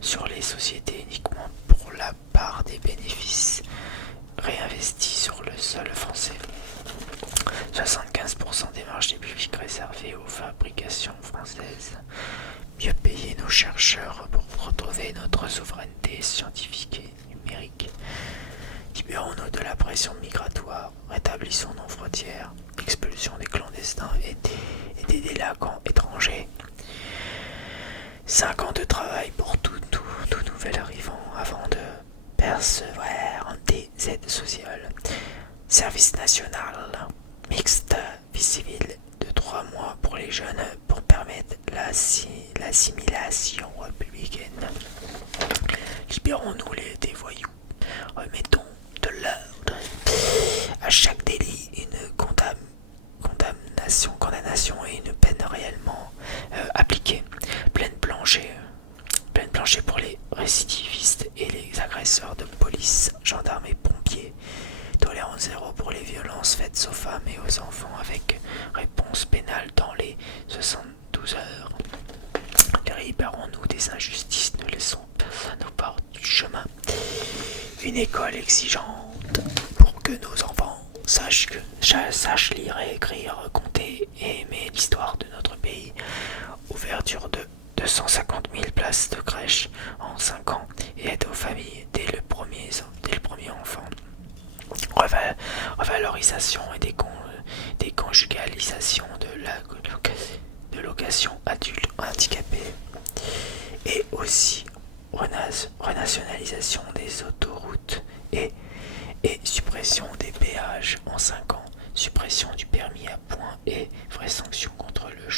sur les sociétés uniquement pour la part des bénéfices réinvestis sur le sol français. 75% des marchés publics réservés aux fabrications françaises. Mieux payer nos chercheurs pour retrouver notre souveraineté scientifique et numérique. Libérons-nous de la pression migratoire. Rétablissons nos frontières. Expulsion des clandestins et des délinquants étrangers. 5 ans de travail pour tout nouvel arrivant avant de percevoir des aides sociales. Service national mixte vie civile de 3 mois pour les jeunes pour permettre l'assimilation républicaine. Libérons-nous des voyous. Remettons de l'ordre. À chaque délit, une condamnation et une peine réellement appliquée. Pleine plancher pour les récidivistes et les agresseurs de police, gendarmes et pompiers. Tolérance zéro pour les violences faites aux femmes et aux enfants avec réponse pénale dans les 72 heures. Libérons-nous des injustices, ne laissons personne au bord du chemin. Une école exigeante pour que nos enfants sachent lire, écrire, compter et aimer l'histoire de notre pays. Ouverture de 250 000 places de crèche en 5 ans et aide aux familles dès le premier enfant. Revalorisation et déconjugalisation de location adultes handicapés. Et aussi renationalisation des autoroutes et suppression des péages en 5 ans, suppression du permis à points et vraies sanctions contre les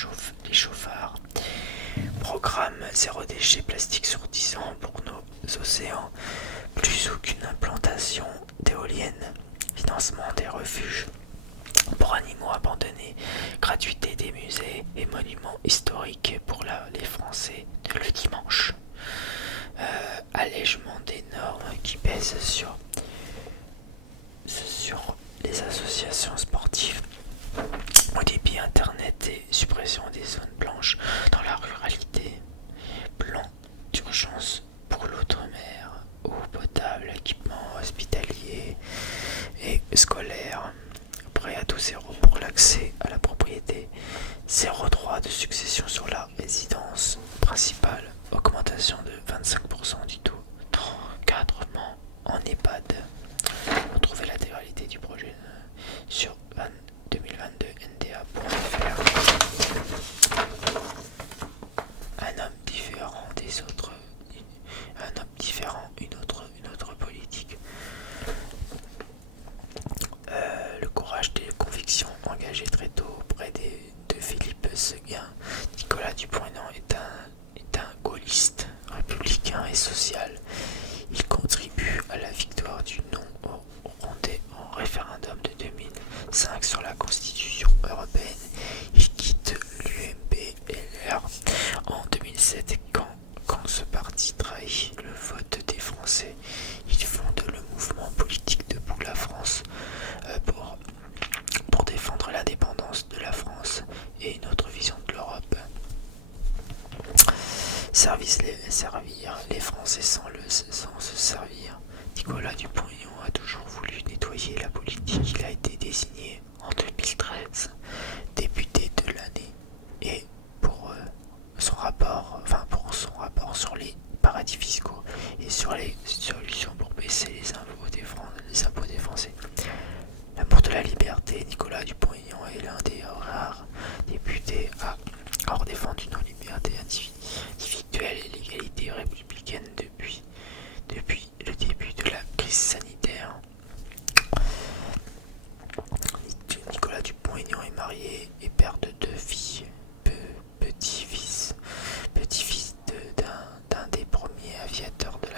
chauffards. Programme zéro déchet plastique sur 10 ans pour nos océans, plus aucune implantation d'éoliennes, financement des refuges pour animaux abandonnés, gratuité des musées et monuments historiques pour les Français le dimanche. Allègement des normes qui pèsent sur les associations sportives, au débit internet et suppression des zones blanches dans la ruralité. Plan d'urgence pour l'outre-mer, eau potable, équipement hospitalier et scolaire. Prêt à taux zéro pour l'accès à la propriété. Zéro droit de succession sur la résidence principale. Augmentation de 25% du taux d'encadrement en EHPAD. Retrouvez l'intégralité du projet sur 2022 nda.fr. Un homme différent des autres, un homme différent, une autre politique. Le courage des convictions engagées très tôt auprès de Philippe Séguin. Nicolas Dupont-Aignan est un gaulliste, républicain et social. Il contribue à la victoire du non en référendum de 2005 sur la Constitution européenne. Il quitte l'UMP-LR en 2007 quand ce parti trahit le vote des Français. Il fonde le mouvement politique Debout la France pour défendre l'indépendance de la France et une autre vision de l'Europe. servir les Français sans se servir. Nicolas Dupont-Aignan a toujours voulu nettoyer la politique. Il a été désigné en 2013 député de l'année et pour son rapport sur les paradis fiscaux et sur les solutions pour baisser les impôts des Français. L'amour de la liberté, Nicolas Dupont-Aignan est l'un des rares députés à avoir défendu nos libertés individuelles et l'égalité républicaine depuis le début de la crise sanitaire. Nicolas Dupont-Aignan est marié et père de 2 filles, petit-fils d'un des premiers aviateurs de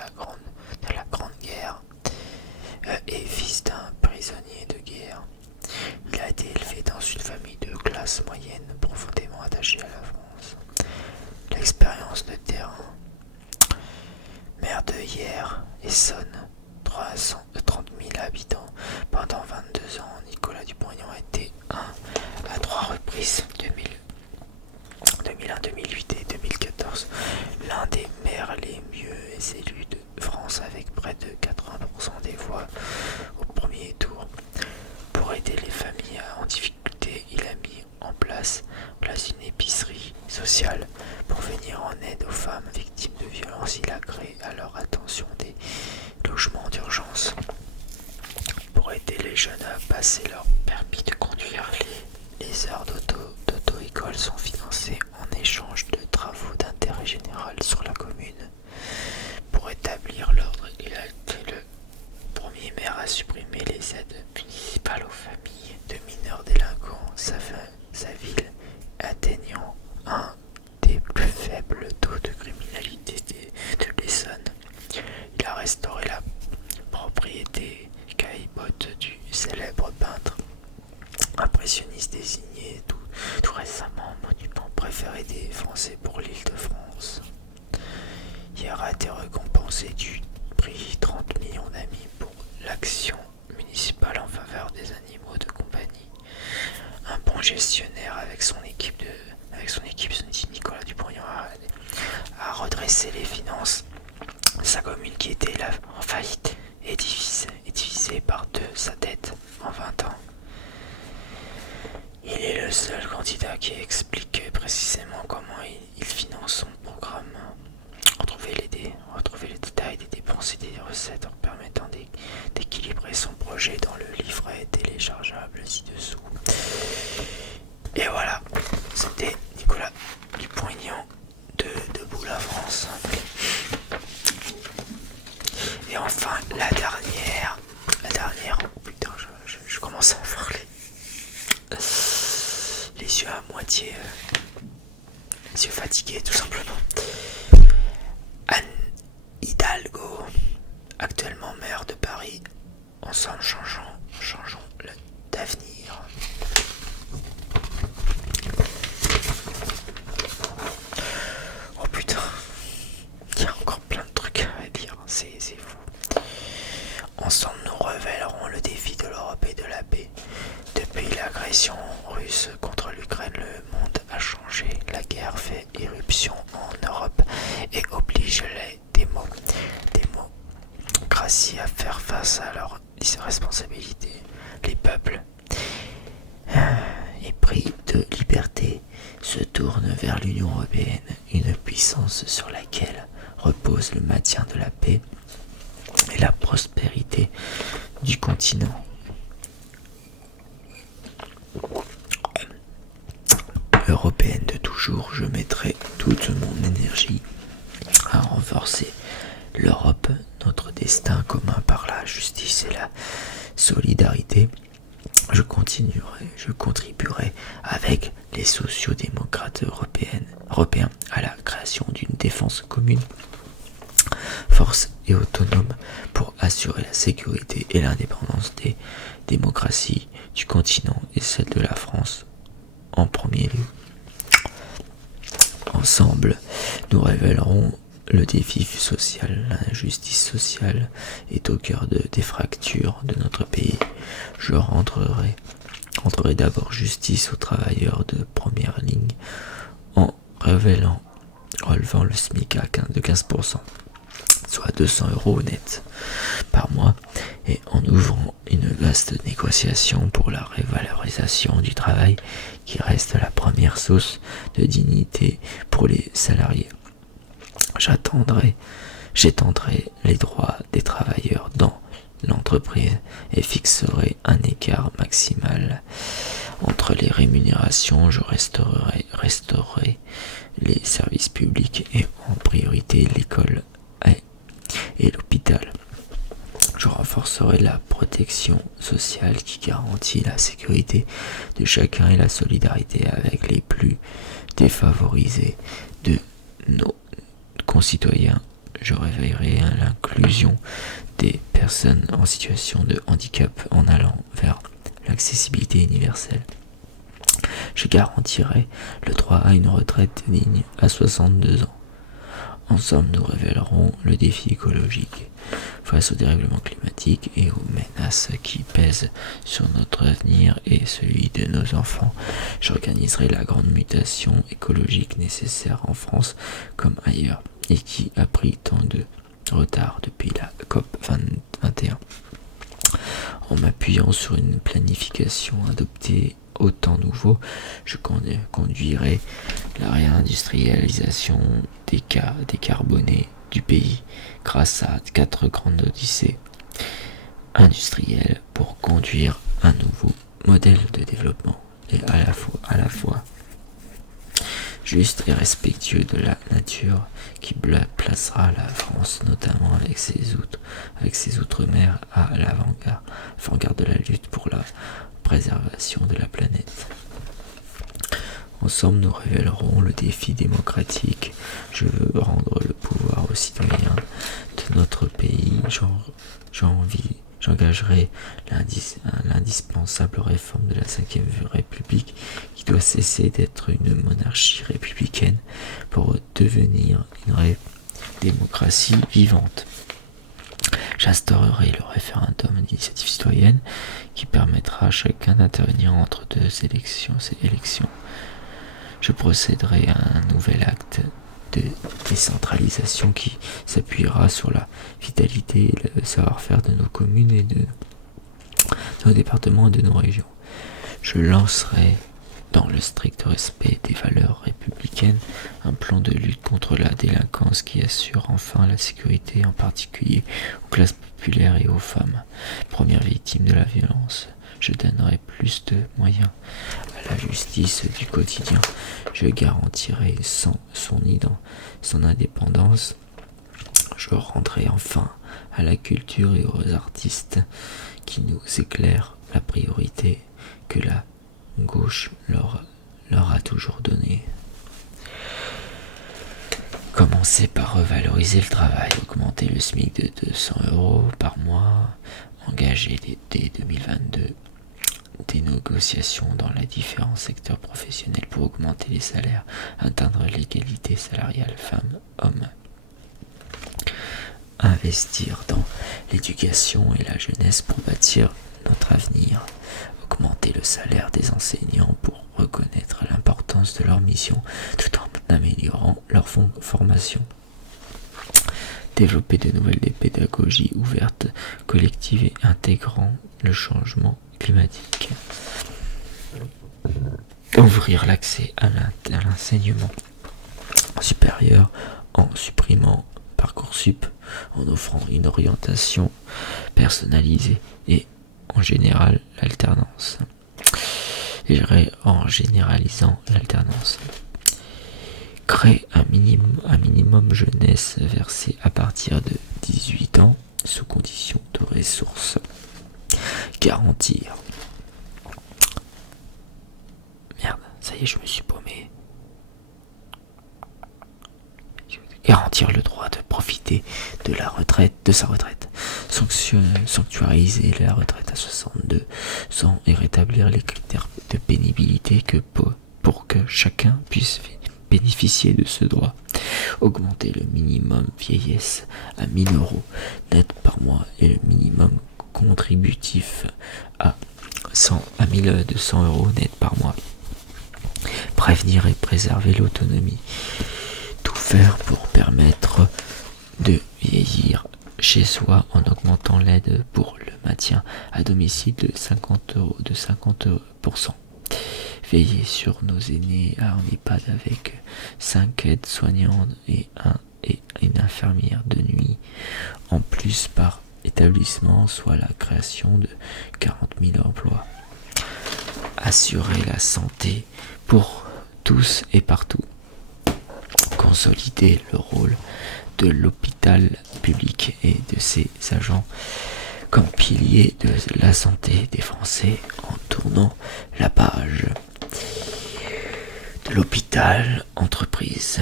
la Grande Guerre et fils d'un prisonnier de guerre. Il a été élevé dans une famille de classe moyenne profondément attachée à la France. L'expérience de terrain. Maire de Hyères, Essonne, 30 000 habitants. Pendant 22 ans, Nicolas Dupont-Aignan a été à 3 reprises, 2001, 2008 et 2014, l'un des maires les mieux élus de France avec près de 80% des voix au premier tour. Pour aider les familles en difficulté, il a mis en place une épicerie sociale pour venir en aide aux femmes victimes de violences. Il a créé à leur attention des logements d'urgence pour aider les jeunes à passer leur permis de conduire. Les heures d'auto-école sont financées en échange de travaux d'intérêt général sur la commune. Pour établir l'ordre, il a été le premier maire à supprimer les aides municipales aux familles de mineurs délinquants. Sa ville atteignant un des plus faibles taux de criminalité de l'Essonne. Il a restauré la propriété caillebotte du célèbre peintre impressionniste désigné tout récemment monument préféré des Français pour l'Île-de-France. Hier a été récompensé du prix 30 millions d'amis pour l'action municipale en faveur des animaux de compagnie. Un bon gestionnaire avec son équipe, Nicolas Dupont-Aignan a redressé les finances de sa commune qui était en faillite et divisé par 2 sa dette en 20 ans. Il est le seul candidat qui explique précisément comment il finance son programme. Retrouvez les détails des dépenses et des recettes en permettant d'équilibrer son projet dans le livret téléchargeable ci-dessous. Et voilà, c'était Nicolas Dupont-Aignan de Debout la France. Et enfin, la dernière, oh putain, je commence à avoir les yeux à moitié, les yeux fatigués tout simplement. Anne Hidalgo, actuellement maire de Paris. Ensemble, changeons d'avenir. Oh putain, il y a encore plein de trucs à dire, c'est fou. Ensemble, nous révélerons le défi de l'Europe et de la paix. Depuis l'agression russe contre l'Ukraine, le monde a changé. La guerre fait éruption en Europe et oblige les démocraties à faire face à leurs responsabilités. Les peuples, épris de liberté, se tournent vers l'Union européenne, une puissance sur laquelle repose le maintien de la paix et la prospérité du continent. Européenne de toujours, je mettrai toute mon énergie à renforcer l'Europe, notre destin commun par la justice et la solidarité. Je contribuerai avec les sociodémocrates européens à la création d'une défense commune, forte et autonome pour assurer la sécurité et l'indépendance des démocraties du continent et celle de la France en premier lieu. Ensemble, nous révélerons le défi social. L'injustice sociale est au cœur des fractures de notre pays. Je rendrai d'abord justice aux travailleurs de première ligne en révélant relevant le SMIC de 15%, soit 200 € net par mois, et en ouvrant une vaste négociation pour la révalorisation du travail qui reste la première source de dignité pour les salariés. J'étendrai les droits des travailleurs dans l'entreprise et fixerai un écart maximal entre les rémunérations. Je restaurerai les services publics et en priorité l'école et l'hôpital. Je renforcerai la protection sociale qui garantit la sécurité de chacun et la solidarité avec les plus défavorisés de nos concitoyens. Je réveillerai l'inclusion des personnes en situation de handicap en allant vers l'accessibilité universelle. Je garantirai le droit à une retraite digne à 62 ans. Ensemble, nous révélerons le défi écologique face au dérèglement climatique et aux menaces qui pèsent sur notre avenir et celui de nos enfants. J'organiserai la grande mutation écologique nécessaire en France comme ailleurs et qui a pris tant de retard depuis la COP 21. En m'appuyant sur une planification adoptée au temps nouveau, je conduirai la réindustrialisation décarbonée du pays grâce à 4 grandes odyssées industrielles pour conduire un nouveau modèle de développement et à la fois juste et respectueux de la nature qui placera la France, notamment avec ses outre-mer, à l'avant-garde de la lutte pour la préservation de la planète. Ensemble, nous révélerons le défi démocratique. Je veux rendre le pouvoir aux citoyens de notre pays. J'engagerai l'indispensable réforme de la 5e République qui doit cesser d'être une monarchie républicaine pour devenir une démocratie vivante. J'instaurerai le référendum d'initiative citoyenne qui permettra à chacun d'intervenir entre deux élections. Je procéderai à un nouvel acte de décentralisation qui s'appuiera sur la vitalité et le savoir-faire de nos communes et de nos départements et de nos régions. Je lancerai, dans le strict respect des valeurs républicaines, un plan de lutte contre la délinquance qui assure enfin la sécurité, en particulier aux classes populaires et aux femmes, premières victimes de la violence. Je donnerai plus de moyens à la justice du quotidien. Je garantirai son indépendance. Je rendrai enfin à la culture et aux artistes qui nous éclairent la priorité que la gauche leur a toujours donnée. Commencer par revaloriser le travail, augmenter le SMIC de 200 € par mois, engager dès 2022 des négociations dans les différents secteurs professionnels pour augmenter les salaires, atteindre l'égalité salariale femmes-hommes, investir dans l'éducation et la jeunesse pour bâtir notre avenir, augmenter le salaire des enseignants pour reconnaître l'importance de leur mission tout en améliorant leur formation. Développer de nouvelles pédagogies ouvertes, collectives et intégrant le changement climatique. Ouvrir l'accès à l'enseignement supérieur en supprimant Parcoursup, en offrant une orientation personnalisée et en général l'alternance. En généralisant l'alternance. Créer un minimum jeunesse versé à partir de 18 ans sous condition de ressources. Garantir. Merde, ça y est, je me suis paumé. Garantir le droit de profiter de sa retraite. Sanctuariser la retraite à 62 ans et rétablir les critères de pénibilité pour que chacun puisse bénéficier de ce droit. Augmenter le minimum vieillesse à 1 000 € net par mois et le minimum contributif à 1 200 € net par mois. Prévenir et préserver l'autonomie. Tout faire pour permettre de vieillir chez soi en augmentant l'aide pour le maintien à domicile de 50%. Veiller sur nos aînés en EHPAD avec 5 aides-soignantes et une infirmière de nuit en plus par établissement, soit la création de 40 000 emplois. Assurer la santé pour tous et partout. Consolider le rôle de l'hôpital public et de ses agents comme pilier de la santé des Français en tournant la page de l'hôpital entreprise.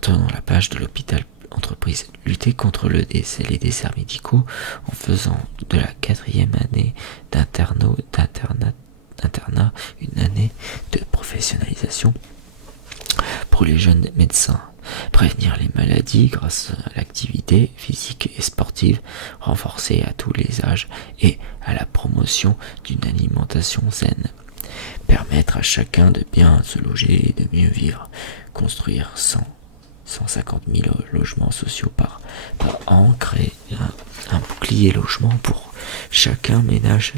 Tournons la page de l'hôpital entreprise. Lutter contre les déserts médicaux en faisant de la 4e année d'internat une année de professionnalisation pour les jeunes médecins. Prévenir les maladies grâce à l'activité physique et sportive renforcée à tous les âges et à la promotion d'une alimentation saine. Permettre à chacun de bien se loger et de mieux vivre. Construire 150 000 logements sociaux par an. Créer un bouclier logement pour chacun ménage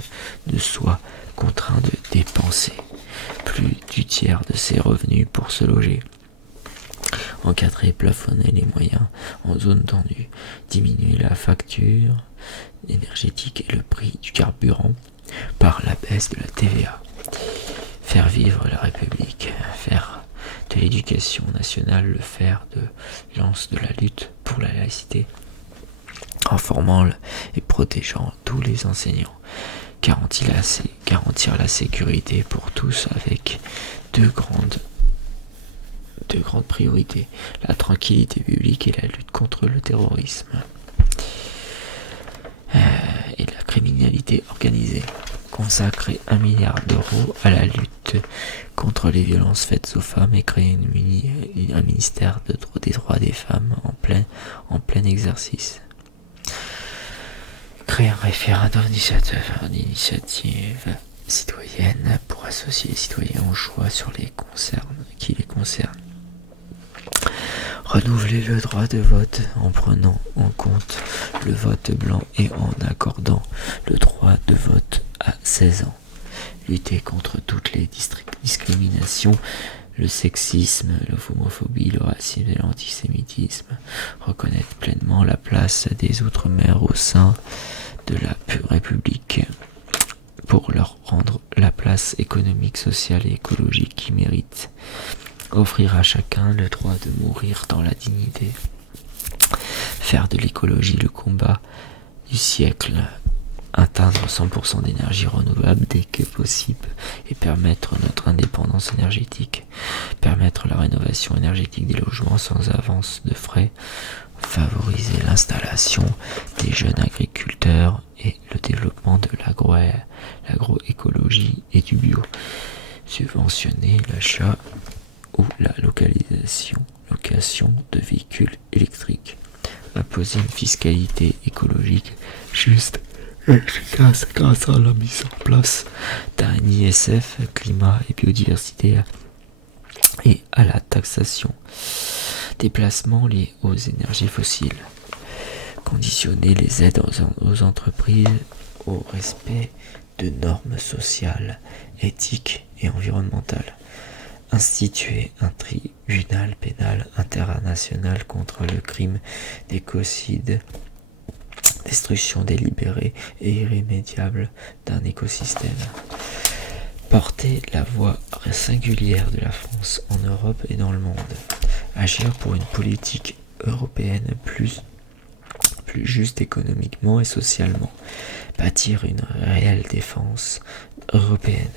ne soit contraint de dépenser plus du tiers de ses revenus pour se loger. Encadrer et plafonner les moyens en zone tendue, diminuer la facture énergétique et le prix du carburant par la baisse de la TVA. Faire vivre la République, faire de l'éducation nationale le fer de lance de la lutte pour la laïcité, en formant et protégeant tous les enseignants. Garantir la sécurité pour tous avec deux grandes priorités, la tranquillité publique et la lutte contre le terrorisme et la criminalité organisée. Consacrer 1 milliard d'euros à la lutte contre les violences faites aux femmes et créer un ministère des droits des femmes en plein exercice. Créer un référendum d'initiative citoyenne pour associer les citoyens au choix sur qui les concernent. Renouveler le droit de vote en prenant en compte le vote blanc et en accordant le droit de vote à 16 ans. Lutter contre toutes les discriminations, le sexisme, l'homophobie, le racisme et l'antisémitisme. Reconnaître pleinement la place des Outre-mer au sein de la République pour leur rendre la place économique, sociale et écologique qu'ils méritent. Offrir à chacun le droit de mourir dans la dignité. Faire de l'écologie le combat du siècle. Atteindre 100% d'énergie renouvelable dès que possible et permettre notre indépendance énergétique. Permettre la rénovation énergétique des logements sans avance de frais. Favoriser l'installation des jeunes agriculteurs et le développement de l'agroécologie et du bio. Subventionner l'achat ou la location de véhicules électriques. Imposer une fiscalité écologique juste et efficace grâce à la mise en place d'un ISF, climat et biodiversité et à la taxation des placements liés aux énergies fossiles. Conditionner les aides aux entreprises au respect de normes sociales, éthiques et environnementales. Instituer un tribunal pénal international contre le crime d'écocide, destruction délibérée et irrémédiable d'un écosystème. Porter la voix singulière de la France en Europe et dans le monde. Agir pour une politique européenne plus juste économiquement et socialement. Bâtir une réelle défense européenne.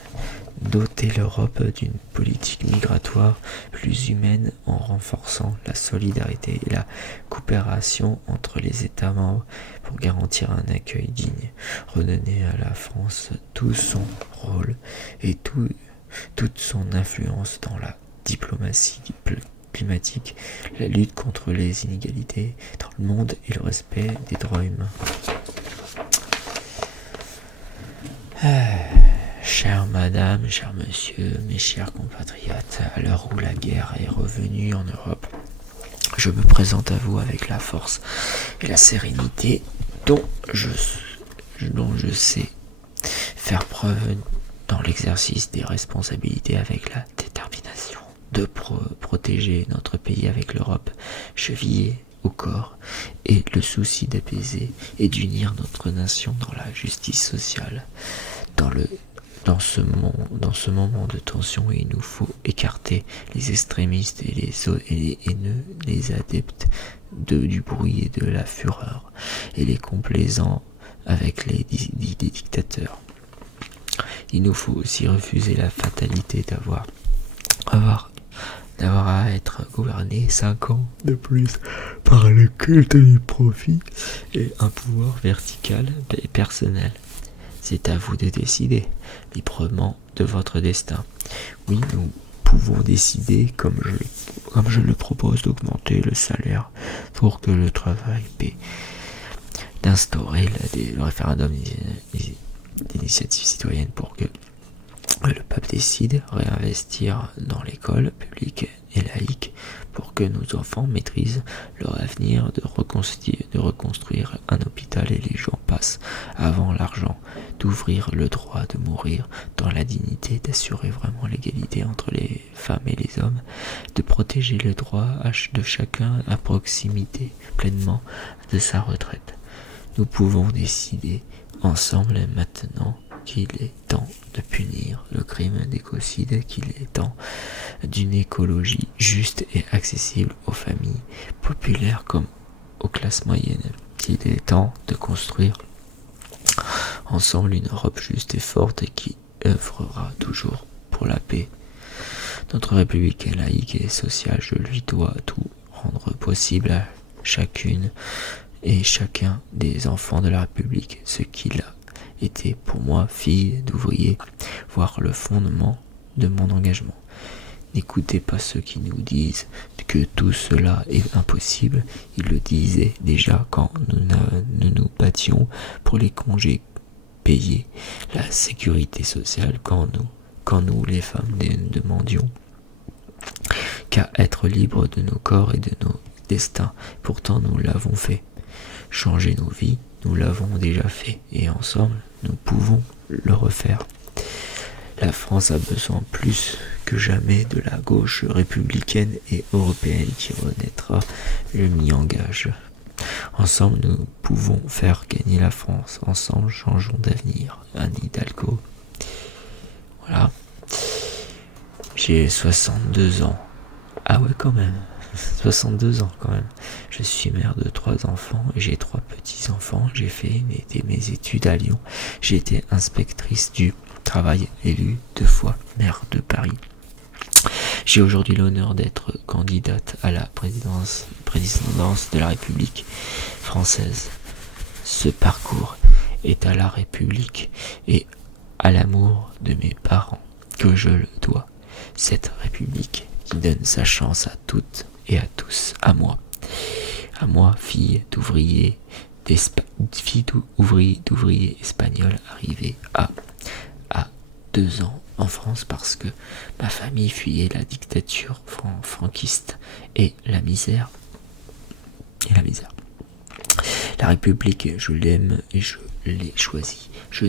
Doter l'Europe d'une politique migratoire plus humaine en renforçant la solidarité et la coopération entre les États membres pour garantir un accueil digne. Redonner à la France tout son rôle et toute son influence dans la diplomatie climatique, la lutte contre les inégalités dans le monde et le respect des droits humains. Chère madame, cher monsieur, mes chers compatriotes, à l'heure où la guerre est revenue en Europe, je me présente à vous avec la force et la sérénité dont je sais faire preuve dans l'exercice des responsabilités avec la détermination de protéger notre pays avec l'Europe chevillée au corps et le souci d'apaiser et d'unir notre nation dans la justice sociale. Dans ce moment de tension, il nous faut écarter les extrémistes et les haineux, les adeptes du bruit et de la fureur, et les complaisants avec les dictateurs. Il nous faut aussi refuser la fatalité d'avoir à être gouverné 5 ans de plus par le culte du profit et un pouvoir vertical et personnel. C'est à vous de décider librement de votre destin. Oui, nous pouvons décider, comme je le propose, d'augmenter le salaire pour que le travail paie, d'instaurer le référendum d'initiative citoyenne pour que le peuple décide, réinvestir dans l'école publique et laïque pour que nos enfants maîtrisent leur avenir, de reconstruire un hôpital et les jours passent avant l'argent, d'ouvrir le droit de mourir dans la dignité, d'assurer vraiment l'égalité entre les femmes et les hommes, de protéger le droit de chacun à proximité pleinement de sa retraite. Nous pouvons décider ensemble maintenant qu'il est temps de punir le crime d'écocide, qu'il est temps d'une écologie juste et accessible aux familles populaires comme aux classes moyennes, qu'il est temps de construire ensemble une Europe juste et forte qui œuvrera toujours pour la paix. Notre République est laïque et sociale, je lui dois tout rendre possible à chacune et chacun des enfants de la République, ce qu'il a été pour moi, fille d'ouvrier, voire le fondement de mon engagement. N'écoutez pas ceux qui nous disent que tout cela est impossible. Ils le disaient déjà quand nous battions pour les congés payés, la sécurité sociale, quand nous les femmes demandions qu'à être libres de nos corps et de nos destins. Pourtant nous l'avons fait. Changer nos vies, nous l'avons déjà fait, et ensemble, nous pouvons le refaire. La France a besoin plus que jamais de la gauche républicaine et européenne qui renaîtra, je m'y engage. Ensemble, nous pouvons faire gagner la France. Ensemble, changeons d'avenir. Anne Hidalgo. Voilà. J'ai 62 ans. Ah ouais, quand même. 62 ans quand même. Je suis mère de 3 enfants et j'ai 3 petits-enfants. J'ai fait mes études à Lyon. J'ai été inspectrice du travail, élue 2 fois maire de Paris. J'ai aujourd'hui l'honneur d'être candidate à la présidence de la République française. Ce parcours est à la République et à l'amour de mes parents que je le dois. Cette République qui donne sa chance à toutes et à tous, à moi, fille d'ouvrier espagnol arrivé à 2 ans en France parce que ma famille fuyait la dictature franquiste et la misère. La République, je l'aime et je l'ai choisie. Je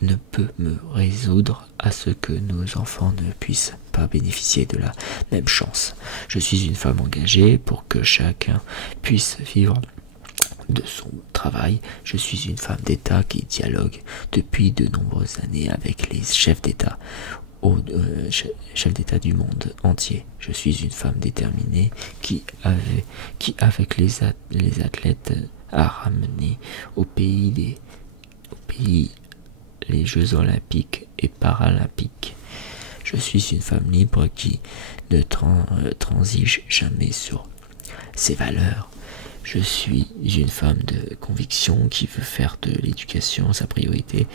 ne peux me résoudre à ce que nos enfants ne puissent pas bénéficier de la même chance. Je suis une femme engagée pour que chacun puisse vivre de son travail. Je suis une femme d'État qui dialogue depuis de nombreuses années avec les chefs d'État du monde entier. Je suis une femme déterminée qui avec les athlètes, a ramené au pays les Jeux olympiques et paralympiques. Je suis une femme libre qui ne transige jamais sur ses valeurs. Je suis une femme de conviction qui veut faire de l'éducation sa priorité.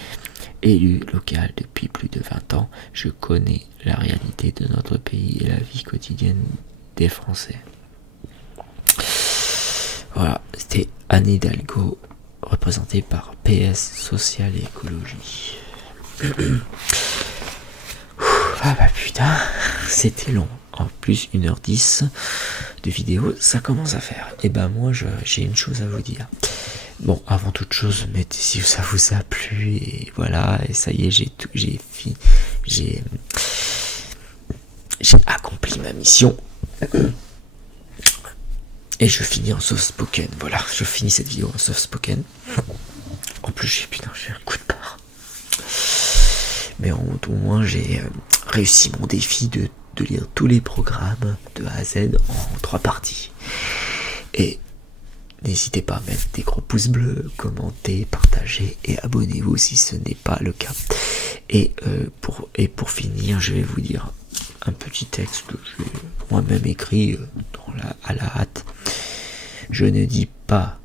Élue locale depuis plus de 20 ans, je connais la réalité de notre pays et la vie quotidienne des Français. Voilà, c'était Anne Hidalgo, représentée par PS Social et Écologie. Ah bah putain, c'était long. En plus 1h10 de vidéo, ça commence à faire. Et ben moi j'ai une chose à vous dire. Bon, avant toute chose, mettez si ça vous a plu et voilà, et ça y est, j'ai accompli ma mission. Et je finis en soft spoken. Voilà, je finis cette vidéo en soft spoken. En plus, j'ai un coup de barre. Mais au moins, j'ai réussi mon défi de lire tous les programmes de A à Z en 3 parties. Et n'hésitez pas à mettre des gros pouces bleus, commenter, partager et abonnez-vous si ce n'est pas le cas. Et pour finir, je vais vous dire un petit texte que j'ai moi-même écrit à la hâte. Je ne dis pas,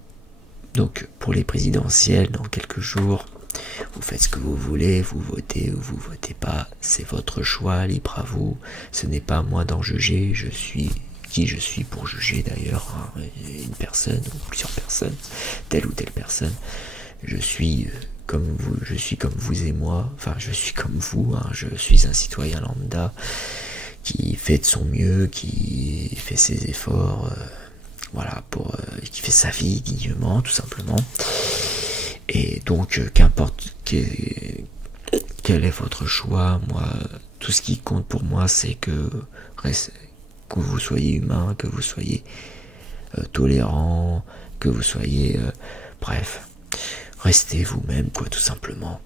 donc pour les présidentielles dans quelques jours, vous faites ce que vous voulez, vous votez ou vous votez pas, c'est votre choix, libre à vous, ce n'est pas à moi d'en juger, je suis qui je suis pour juger d'ailleurs une personne ou plusieurs personnes, telle ou telle personne. Je suis comme vous et moi, enfin je suis comme vous, je suis un citoyen lambda qui fait de son mieux, qui fait ses efforts, voilà, qui fait sa vie dignement, tout simplement. Et donc, qu'importe quel est votre choix, moi, tout ce qui compte pour moi, c'est que vous soyez humain, que vous soyez tolérant, que vous soyez, bref, restez vous-même, quoi, tout simplement.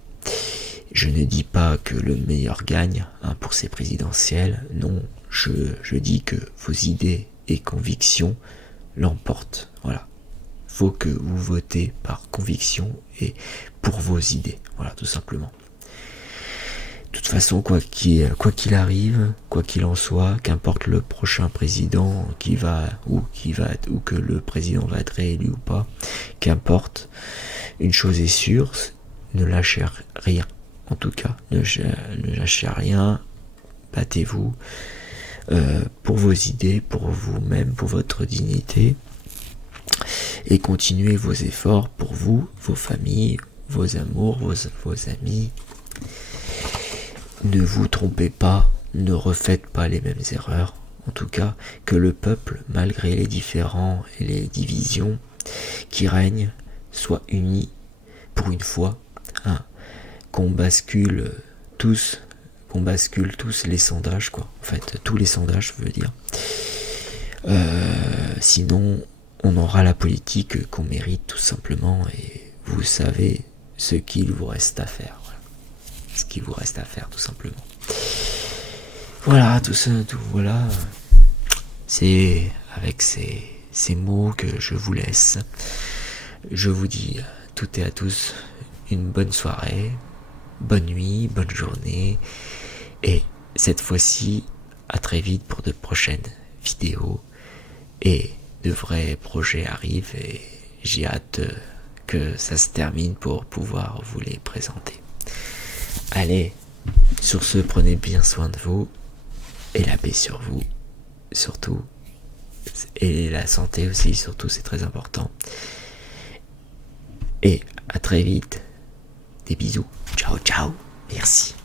Je ne dis pas que le meilleur gagne pour ces présidentielles, non, je dis que vos idées et convictions l'emportent, voilà. Faut que vous votez par conviction et pour vos idées, voilà, tout simplement. De toute façon, quoi qu'il arrive, quoi qu'il en soit, qu'importe le prochain président ou que le président va être réélu ou pas, qu'importe, une chose est sûre, ne lâchez rien. En tout cas, ne lâchez rien, battez-vous pour vos idées, pour vous-même, pour votre dignité, et continuez vos efforts pour vous, vos familles, vos amours, vos amis. Ne vous trompez pas, ne refaites pas les mêmes erreurs. En tout cas, que le peuple, malgré les différends et les divisions qui règnent, soit uni pour une fois, qu'on bascule tous les sondages, quoi. En fait, tous les sondages, je veux dire. Sinon, on aura la politique qu'on mérite tout simplement, et vous savez ce qu'il vous reste à faire. Voilà. Ce qu'il vous reste à faire, tout simplement. Voilà, voilà. C'est avec ces mots que je vous laisse. Je vous dis à toutes et à tous une bonne soirée, bonne nuit, bonne journée, et cette fois-ci, à très vite pour de prochaines vidéos, et de vrais projets arrivent, et j'ai hâte que ça se termine pour pouvoir vous les présenter. Allez, sur ce, prenez bien soin de vous, et la paix sur vous, surtout, et la santé aussi, surtout, c'est très important. Et à très vite. Des bisous. Ciao, ciao. Merci.